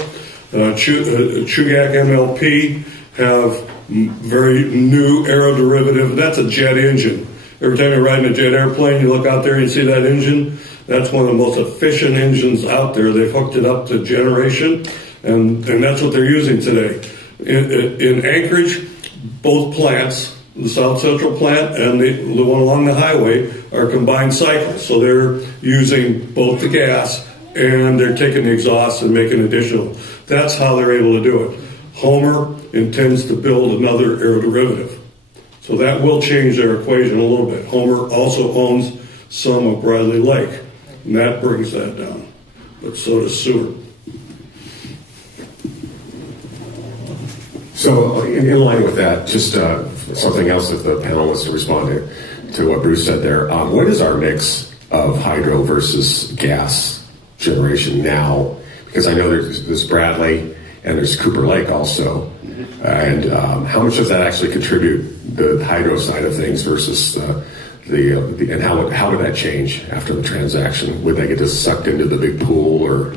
Chugach MLP have very new aeroderivative. That's a jet engine. Every time you're riding a jet airplane, you look out there and you see that engine. That's one of the most efficient engines out there. They've hooked it up to generation, and that's what they're using today. In Anchorage, both plants, the South Central plant and the one along the highway, are combined cycles. So they're using both the gas and they're taking the exhaust and making additional. That's how they're able to do it. Homer intends to build another aeroderivative. So that will change their equation a little bit. Homer also owns some of Bradley Lake, and that brings that down. But so does Seward. So in line with that, just something else that the panel wants to respond to what Bruce said there. What is our mix of hydro versus gas generation now? Because I know there's Bradley and there's Cooper Lake also. And how much does that actually contribute, the hydro side of things versus and how did that change after the transaction? Would they get just sucked into the big pool or?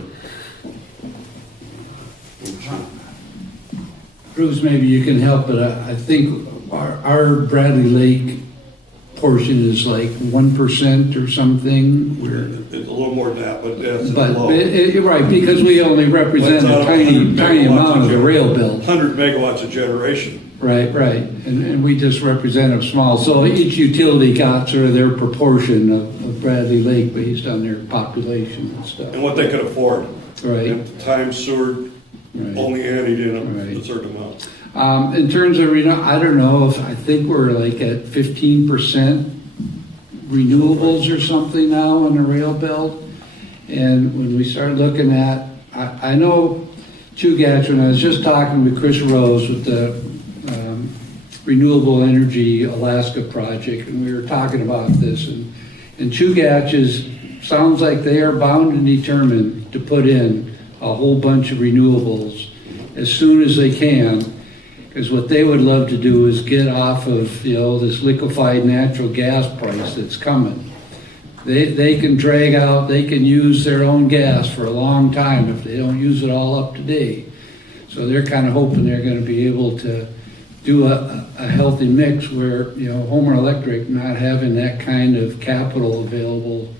Bruce, maybe you can help, but I think our Bradley Lake portion is like 1% or something. It's a little more than that, but that's But low. right, because we only represent a tiny amount of the rail bill. 100 megawatts of generation. Right, and we just represent a small. So each utility got sort of their proportion of Bradley Lake based on their population and stuff. And what they could afford. Right. And times Seward only added in a certain amount. In terms of, I don't know, I think we're like at 15% renewables or something now on the rail belt. And when we start looking at, I know Chugach, when I was just talking with Chris Rose with the Renewable Energy Alaska project, and we were talking about this, and Chugach sounds like they are bound and determined to put in a whole bunch of renewables as soon as they can. Because what they would love to do is get off of, this liquefied natural gas price that's coming. They can drag out, they can use their own gas for a long time if they don't use it all up to date. So they're kind of hoping they're going to be able to do a healthy mix where, Homer Electric not having that kind of capital available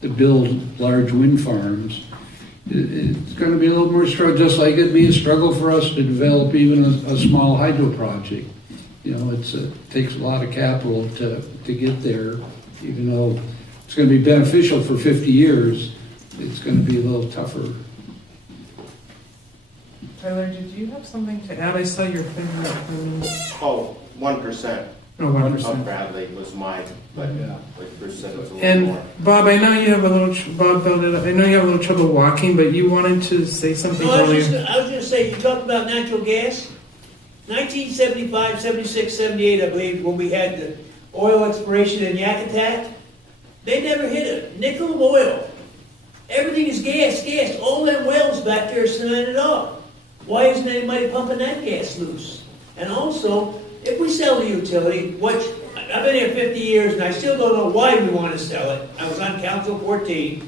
to build large wind farms. It's going to be a little more struggle, just like it'd be a struggle for us to develop even a small hydro project. It takes a lot of capital to get there, even though it's going to be beneficial for 50 years, it's going to be a little tougher. Tyler, did you have something to add? I saw your finger. 1%. Oh, 1%. Of Bradley was mine, but like Bruce said, it was a little And more. Bob, I know you have a little. Bob filled it up. I know you have a little trouble walking, but you wanted to say something No, I earlier. was going to say, you talked about natural gas. 1975, 76, 78, I believe, when we had the oil exploration in Yakutat, they never hit a nickel of oil. Everything is gas. All them wells back there are cemented off. Why isn't anybody pumping that gas loose? And also, if we sell the utility, which I've been here 50 years and I still don't know why we want to sell it. I was on council 14.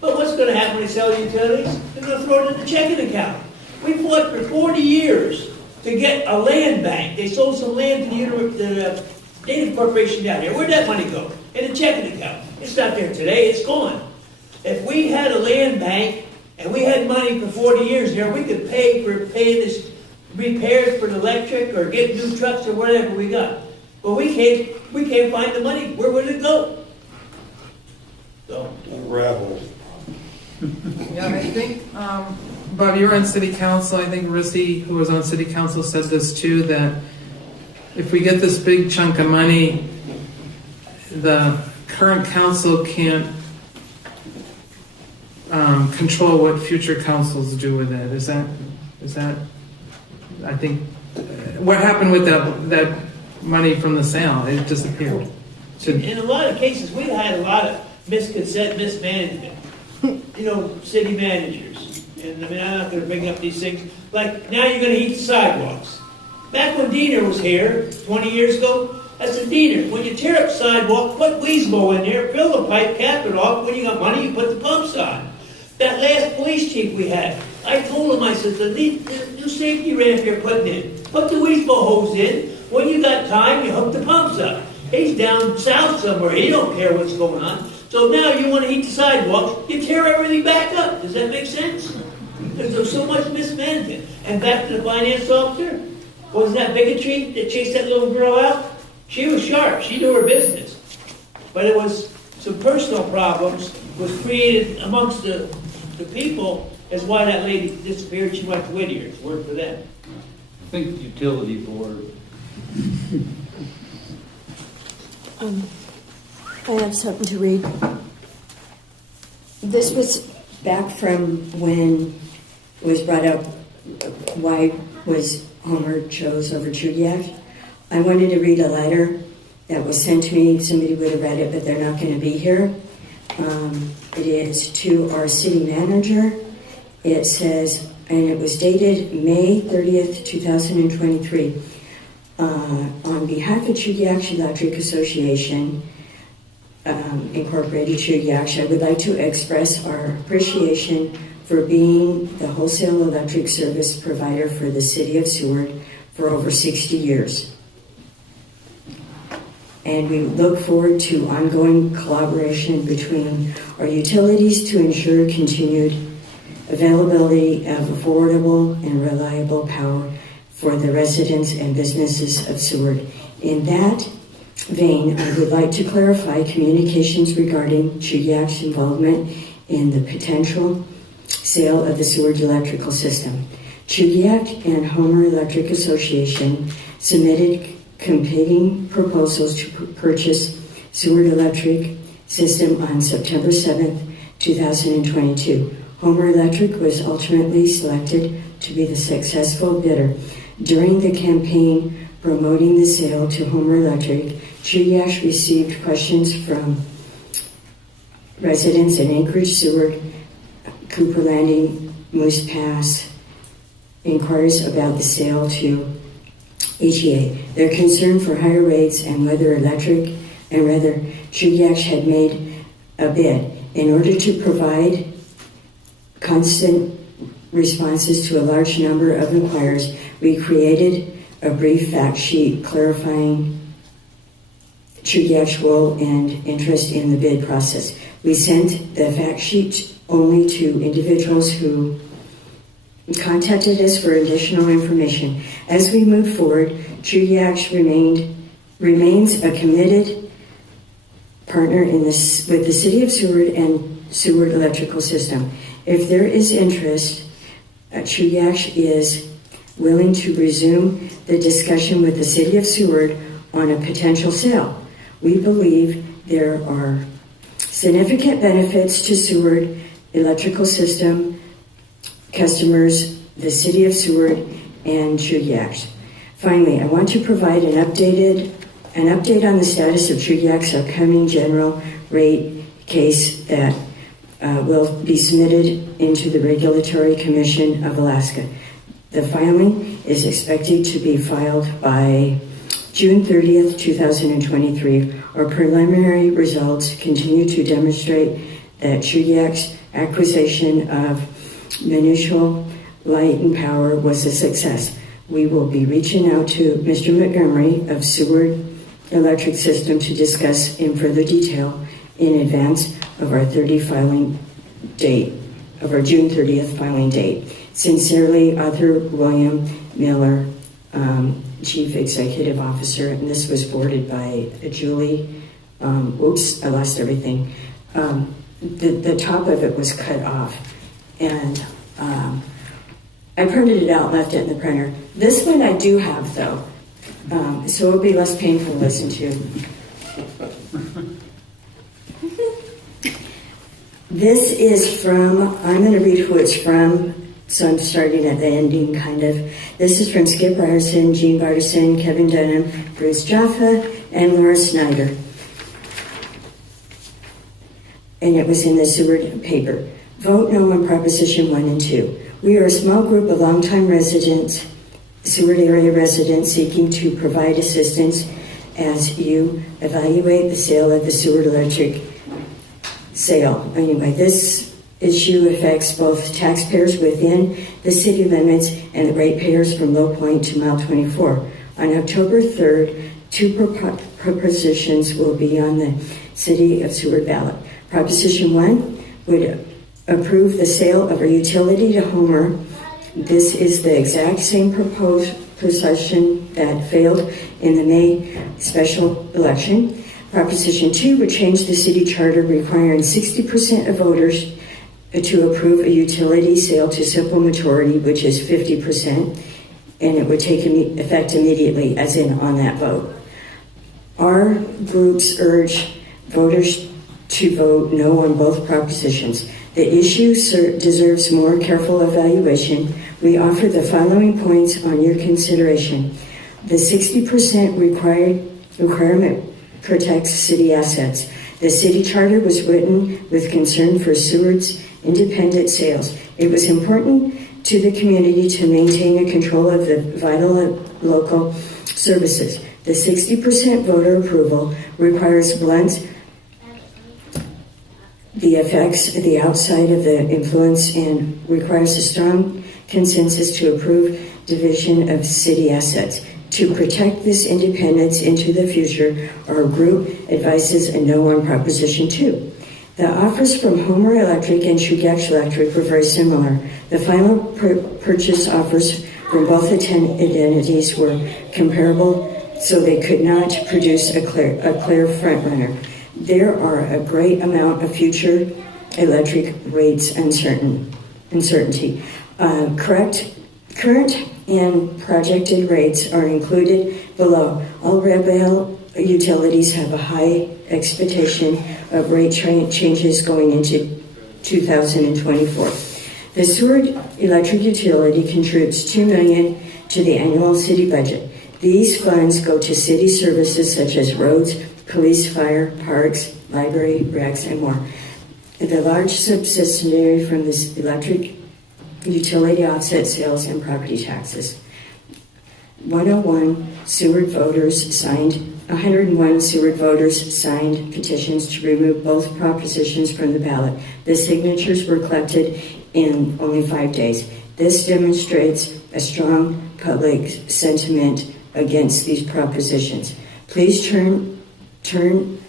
But what's going to happen when they sell the utilities? They're going to throw it in the checking account. We fought for 40 years to get a land bank. They sold some land to the Native Corporation down here. Where'd that money go? In a checking account. It's not there today. It's gone. If we had a land bank and we had money for 40 years there, we could pay for paying this repairs for the electric or get new trucks or whatever we got. But we can't find the money. Where would it go? So Ravel. Yeah, I think, Bob, you were on city council. I think Rissy, who was on city council, said this too, that if we get this big chunk of money, the current council can't control what future councils do with it. Is that, I think, what happened with that money from the sale? It disappeared. in a lot of cases, we've had a lot of mismanagement. City managers. And I'm not going to bring up these things. Like, now you're going to heat the sidewalks. Back when Diener was here, 20 years ago, I said, Diener, when you tear up sidewalk, put Weasmo in there, fill the pipe, cap it off. When you got money, you put the pumps on. That last police chief we had, I told him, I said, the new safety ramp you're putting in, put the Weasmo hose in. When you got time, you hook the pumps up. He's down south somewhere. He don't care what's going on. So now you want to heat the sidewalks, you tear everything back up. Does that make sense? Because there's so much mismanagement. And back to the finance officer, wasn't that bigotry that chased that little girl out? She was sharp. She knew her business. But it was some personal problems was created amongst the people as why that lady disappeared. She went to Whittier's. Worked for them. I think the utility board. I have something to read. This was back from when it was brought up why was Homer chose over Chudiak. I wanted to read a letter that was sent to me. Somebody would have read it, but they're not going to be here. It is to our city manager. It says, and it was dated May 30th, 2023. On behalf of Chudiak Electric Association, Incorporated Chudiak, I would like to express our appreciation for for being the wholesale electric service provider for the city of Seward for over 60 years. And we look forward to ongoing collaboration between our utilities to ensure continued availability of affordable and reliable power for the residents and businesses of Seward. In that vein, I would like to clarify communications regarding Chugiak's involvement in the potential sale of the Seward electrical system. Chugiak and Homer Electric Association submitted competing proposals to purchase Seward electric system on September 7th, 2022. Homer Electric was ultimately selected to be the successful bidder. During the campaign promoting the sale to Homer Electric, Chugiak received questions from residents in Anchorage, Seward, Cooper Landing, Moose Pass, inquiries about the sale to HEA. Their concern for higher rates and whether Chugiak had made a bid. In order to provide constant responses to a large number of inquiries, we created a brief fact sheet clarifying Chugiak's role and interest in the bid process. We sent the fact sheet only to individuals who contacted us for additional information. As we move forward, Chugiak remains a committed partner with the City of Seward and Seward Electrical System. If there is interest, Chugiak is willing to resume the discussion with the City of Seward on a potential sale. We believe there are significant benefits to Seward Electrical System customers, the City of Seward, and Chugiak. Finally, I want to provide an update on the status of Chugiak's upcoming general rate case that will be submitted into the Regulatory Commission of Alaska. The filing is expected to be filed by June 30th, 2023. Our preliminary results continue to demonstrate that Chugiak's acquisition of Municipal Light and Power was a success. We will be reaching out to Mr. Montgomery of Seward Electric System to discuss in further detail in advance of our June 30th filing date. Sincerely, Arthur William Miller, Chief Executive Officer, and this was forwarded by Julie. Oops, I lost everything. The top of it was cut off, and I printed it out and left it in the printer. This one I do have, though, so it'll be less painful to listen to. This is from, I'm going to read who it's from, so I'm starting at the ending, kind of. This is from Skip Ryerson, Gene Bartison, Kevin Dunham, Bruce Jaffa, and Laura Snyder. And it was in the Seward paper. Vote no on Proposition 1 and 2. We are a small group of longtime residents, Seward area residents, seeking to provide assistance as you evaluate the sale of the Seward Electric sale. Anyway, this issue affects both taxpayers within the city limits and the ratepayers from Low Point to Mile 24. On October 3rd, two propositions will be on the City of Seward ballot. Proposition 1 would approve the sale of our utility to Homer. This is the exact same proposition that failed in the May special election. Proposition 2 would change the city charter requiring 60% of voters to approve a utility sale to simple majority, which is 50%, and it would take effect immediately, as in on that vote. Our groups urge voters to vote no on both propositions. The issue deserves more careful evaluation. We offer the following points on your consideration. The 60% requirement protects city assets. The city charter was written with concern for Seward's independent sales. It was important to the community to maintain control of the vital local services. The 60% voter approval requires blunt the effects of the outside of the influence and requires a strong consensus to approve division of city assets. To protect this independence into the future, our group advises a no on Proposition 2. The offers from Homer Electric and Chugach Electric were very similar. The final purchase offers from both the tenant entities were comparable, so they could not produce a clear frontrunner. There are a great amount of future electric rates uncertainty. Current and projected rates are included below. All Rae utilities have a high expectation of rate changes going into 2024. The Seward Electric Utility contributes $2 million to the annual city budget. These funds go to city services such as roads, police, fire, parks, library, recs, and more. The large subsidiary from this electric utility offset sales and property taxes. 101 Seward voters signed petitions to remove both propositions from the ballot. The signatures were collected in only 5 days. This demonstrates a strong public sentiment against these propositions. Please turn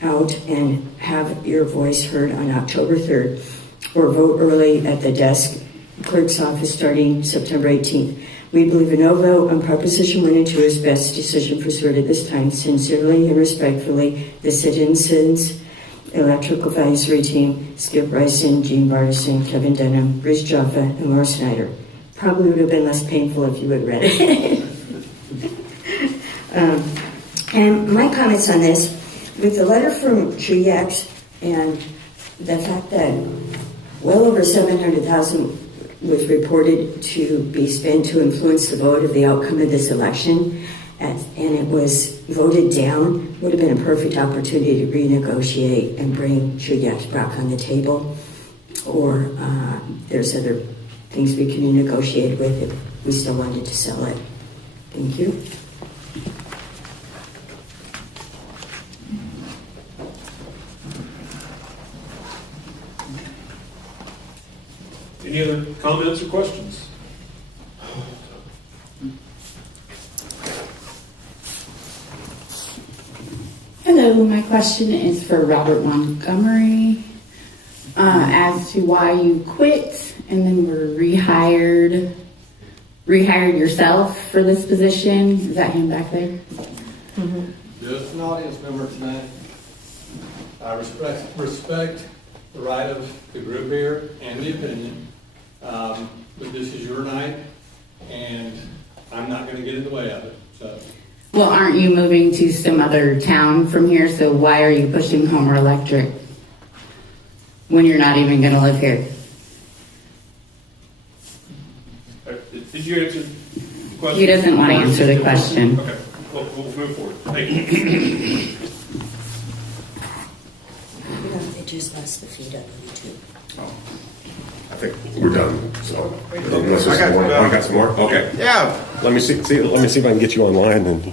out and have your voice heard on October 3rd, or vote early at the desk clerk's office starting September 18th. We believe a no vote on Proposition 1 and 2 is best decision for Seward at this time. Sincerely and respectfully, the Citizens Electrical Advisory Team, Skip Bryson, Gene Bartison, Kevin Denham, Bruce Jaffa, and Laura Snyder. Probably would have been less painful if you had read it. And my comments on this, with the letter from Chugach and the fact that well over $700,000 was reported to be spent to influence the vote of the outcome of this election, and it was voted down, would have been a perfect opportunity to renegotiate and bring Chugach back on the table. Or there's other things we can negotiate with if we still wanted to sell it. Thank you. Any other comments or questions? Hello, my question is for Robert Montgomery as to why you quit and then were rehired yourself for this position. Is that him back there? Mm-hmm. Just an audience member tonight. I respect the right of the group here and the opinion, but this is your night, and I'm not going to get in the way of it. So. Well, aren't you moving to some other town from here? So why are you pushing Homer Electric when you're not even going to live here? Did you answer the question? He doesn't want to answer the question. Okay, well, we'll move forward. Thank you. They just lost the feed up too. I think we're done. So, unless there's more, I got some more. Okay. Yeah. Let me see if I can get you online. And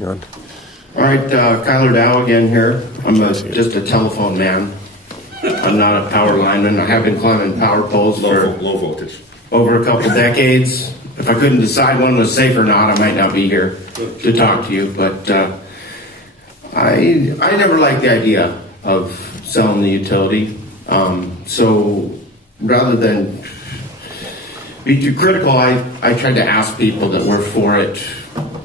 all right, Kyler Dow again here. I'm just a telephone man. I'm not a power lineman. I have been climbing power poles for low voltage over a couple decades. If I couldn't decide one was safe or not, I might not be here to talk to you. But I never liked the idea of selling the utility. So rather than be too critical, I tried to ask people that were for it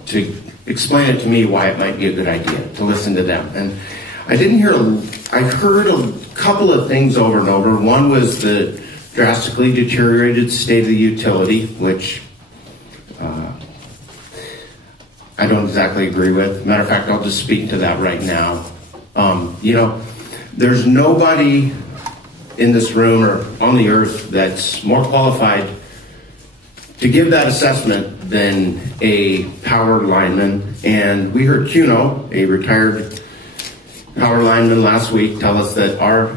to explain it to me why it might be a good idea, to listen to them. And I heard a couple of things over and over. One was the drastically deteriorated state of the utility, which I don't exactly agree with. Matter of fact, I'll just speak to that right now. There's nobody in this room or on the earth that's more qualified to give that assessment than a power lineman. And we heard Cuno, a retired power lineman last week, tell us that our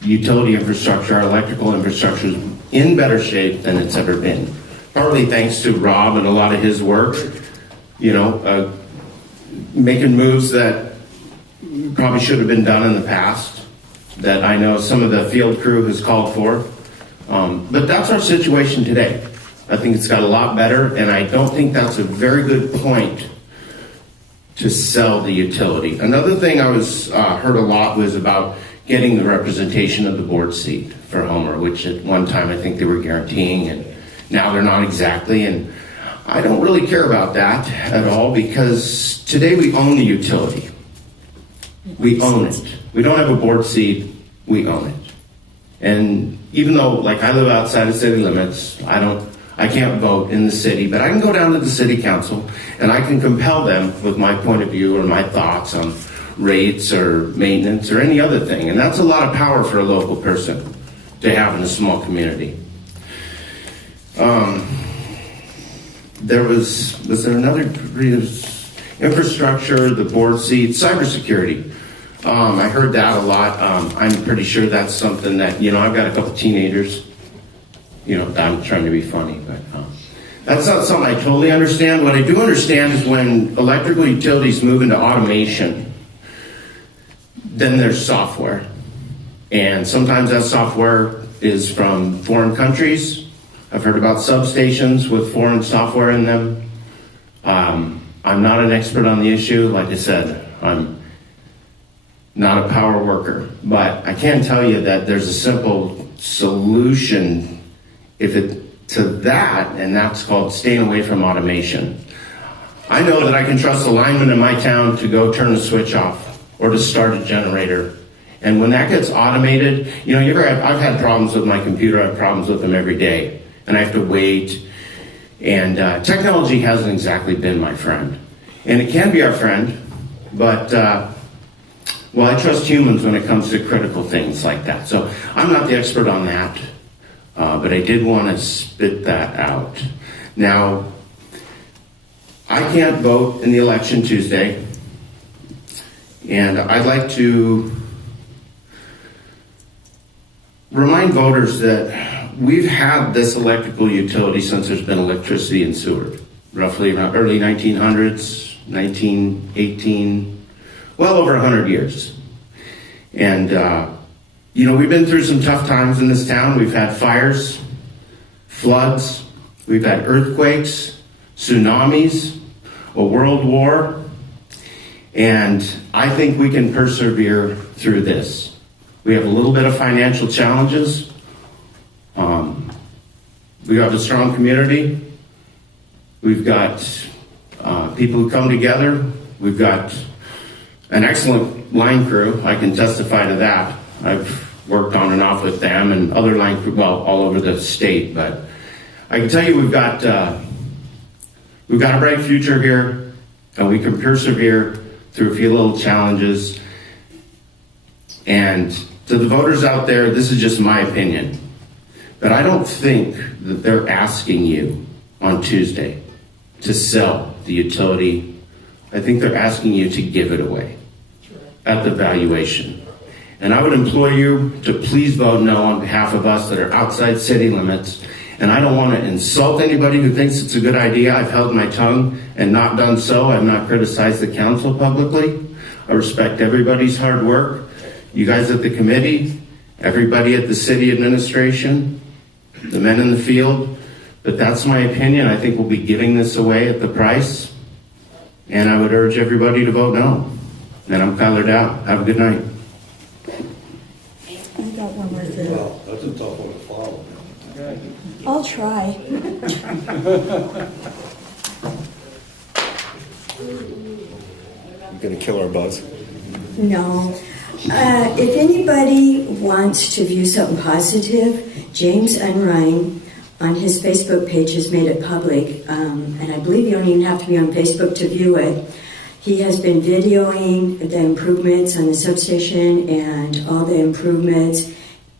utility infrastructure, our electrical infrastructure is in better shape than it's ever been. Partly thanks to Rob and a lot of his work, making moves that probably should have been done in the past. that I know some of the field crew has called for. But that's our situation today. I think it's got a lot better, and I don't think that's a very good point to sell the utility. Another thing I was heard a lot was about getting the representation of the board seat for Homer, which at one time I think they were guaranteeing, and now they're not exactly. And I don't really care about that at all, because today we own the utility. We own it. We don't have a board seat, we own it. And even though, like, I live outside of city limits, I can't vote in the city, but I can go down to the city council and I can compel them with my point of view or my thoughts on rates or maintenance or any other thing. And that's a lot of power for a local person to have in a small community. Was there another infrastructure, the board seat, cybersecurity? I heard that a lot. I'm pretty sure that's something that, I've got a couple teenagers. I'm trying to be funny, but that's not something I totally understand. What I do understand is when electrical utilities move into automation, then there's software. And sometimes that software is from foreign countries. I've heard about substations with foreign software in them. I'm not an expert on the issue. Like I said, I'm not a power worker. But I can tell you that there's a simple solution to that, and that's called staying away from automation. I know that I can trust a lineman in my town to go turn the switch off or to start a generator. And when that gets automated, I've had problems with my computer. I have problems with them every day, and I have to wait. And technology hasn't exactly been my friend. And it can be our friend, but I trust humans when it comes to critical things like that. So I'm not the expert on that. But I did want to spit that out. Now, I can't vote in the election Tuesday, and I'd like to remind voters that we've had this electrical utility since there's been electricity in Seward, roughly around early 1900s, 1918, well over 100 years. And we've been through some tough times in this town. We've had fires, floods, we've had earthquakes, tsunamis, a world war, and I think we can persevere through this. We have a little bit of financial challenges. We have a strong community. We've got people who come together. We've got an excellent line crew. I can testify to that. I've worked on and off with them and other line crew, all over the state. But I can tell you we've got a bright future here, and we can persevere through a few little challenges. And to the voters out there, this is just my opinion, but I don't think that they're asking you on Tuesday to sell the utility. I think they're asking you to give it away at the valuation. And I would implore you to please vote no on behalf of us that are outside city limits. And I don't want to insult anybody who thinks it's a good idea. I've held my tongue and not done so. I've not criticized the council publicly. I respect everybody's hard work. You guys at the committee, everybody at the city administration, the men in the field. But that's my opinion. I think we'll be giving this away at the price. And I would urge everybody to vote no. And I'm colored out. Have a good night. I got one more thing. Well, that's a tough one to follow. I'll try. You gonna kill our buzz? No. If anybody wants to view something positive, James Unrein on his Facebook page has made it public, and I believe you don't even have to be on Facebook to view it. He has been videoing the improvements on the substation and all the improvements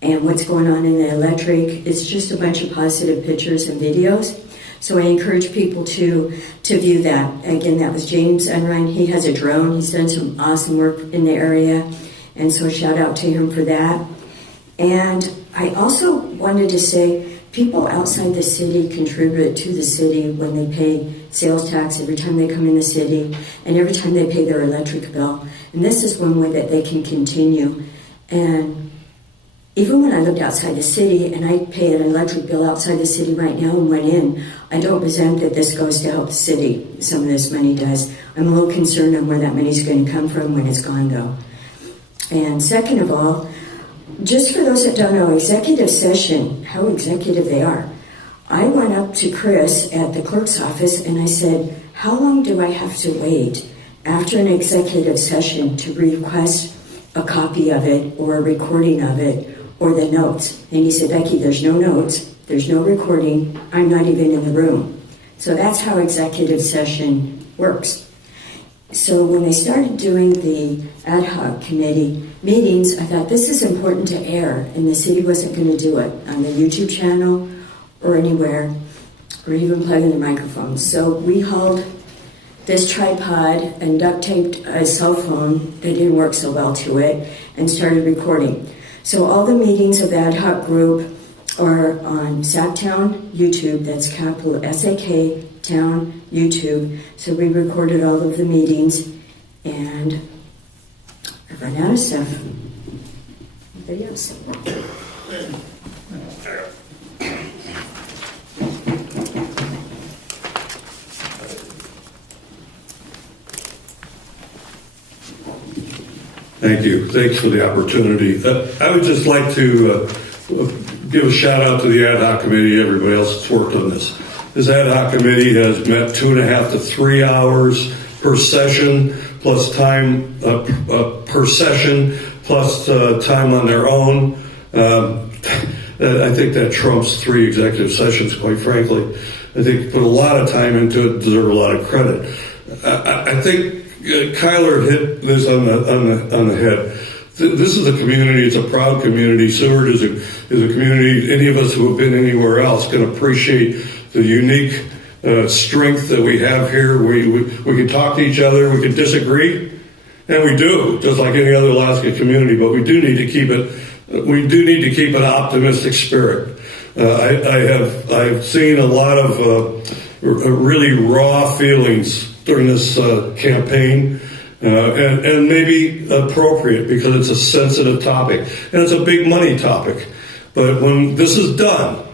and what's going on in the electric. It's just a bunch of positive pictures and videos. So I encourage people to view that. Again, that was James Unrein. He has a drone. He's done some awesome work in the area. And so shout out to him for that. And I also wanted to say, people outside the city contribute to the city when they pay sales tax every time they come in the city and every time they pay their electric bill. And this is one way that they can continue And even when I lived outside the city, and I pay an electric bill outside the city right now and went in, I don't resent that this goes to help the city. Some of this money does. I'm a little concerned on where that money's going to come from when it's gone, though. And second of all, just for those that don't know, executive session, how executive they are. I went up to Chris at the clerk's office and I said, how long do I have to wait after an executive session to request a copy of it or a recording of it or the notes? And he said, Becky, there's no notes, there's no recording, I'm not even in the room. So that's how executive session works. So when they started doing the ad hoc committee meetings, I thought this is important to air, and the city wasn't going to do it on the YouTube channel or anywhere, or even plug in the microphones. So we hauled this tripod and duct taped a cell phone that didn't work so well to it and started recording. So all the meetings of the ad hoc group are on Sacktown YouTube, that's capital S-A-K Town YouTube. So we recorded all of the meetings, and I ran out of stuff. Anybody else? Thank you. Thanks for the opportunity. I would just like to give a shout out to the ad hoc committee, everybody else that's worked on this. This ad hoc committee has met 2.5 to 3 hours per session, plus time per session, plus time on their own. I think that trumps 3 executive sessions, quite frankly. I think put a lot of time into it, deserve a lot of credit. I think Kyler hit this on the head. This is a community. It's a proud community. Seward is a community. Any of us who have been anywhere else can appreciate the unique strength that we have here. We can talk to each other. We can disagree, and we do, just like any other Alaska community. But we do need to keep it. We do need to keep an optimistic spirit. I've seen a lot of really raw feelings during this campaign, and maybe appropriate because it's a sensitive topic and it's a big money topic. But when this is done,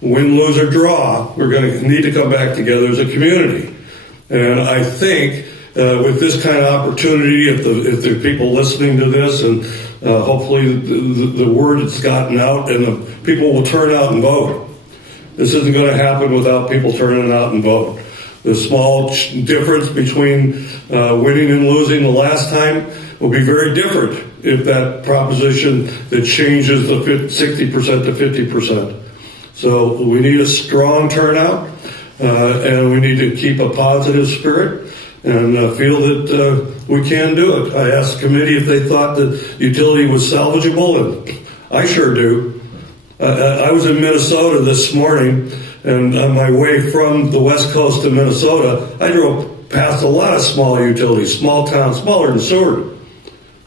win, lose, or draw, we're going to need to come back together as a community. And I think with this kind of opportunity, if there are people listening to this, and hopefully the word has gotten out and the people will turn out and vote. This isn't going to happen without people turning out and vote. The small difference between winning and losing the last time will be very different if that proposition that changes the 60% to 50%. So we need a strong turnout, and we need to keep a positive spirit and feel that we can do it. I asked the committee if they thought that utility was salvageable, and I sure do. I was in Minnesota this morning, and on my way from the west coast to Minnesota, I drove past a lot of small utilities, small towns, smaller than Seward,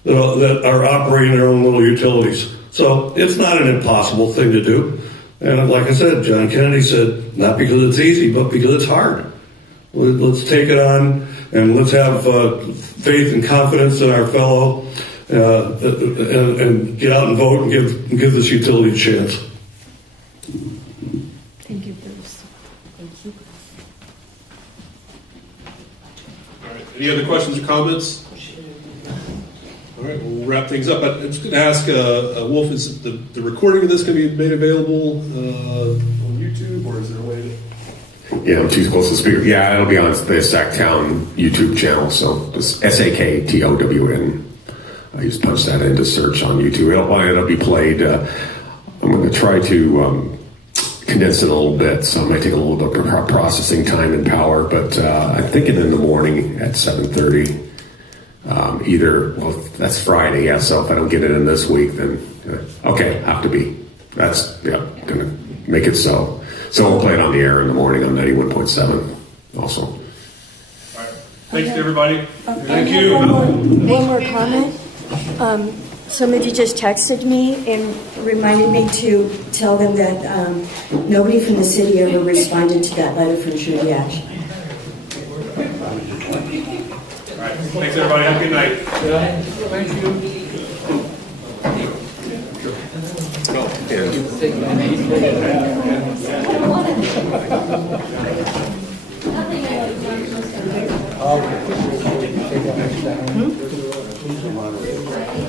that are operating their own little utilities. So it's not an impossible thing to do. And like I said, John Kennedy said, not because it's easy, but because it's hard. Let's take it on, and let's have faith and confidence in our fellow, and get out and vote and give this utility a chance. Thank you, Bruce. Thank you. All right. Any other questions or comments? All right, we'll wrap things up. I'm just going to ask Wolf, is the recording of this going to be made available on YouTube, or is there a way to... Yeah, I'm too close to the speaker. Yeah, it'll be on the Sacktown YouTube channel, so just SAKTOWN. I just punch that into search on YouTube. It'll be played. I'm going to try to condense it a little bit, so it might take a little bit of processing time and power, but I'm thinking in the morning at 7:30. That's Friday, yeah, so if I don't get it in this week, then, okay, have to be. That's, going to make it so. So we'll play it on the air in the morning on 91.7 also. All right. Thanks to everybody. Thank you. One more comment. Somebody just texted me and reminded me to tell them that nobody from the city ever responded to that letter from Judy Ash. All right. Thanks, everybody. Have a good night. Thank you. Okay.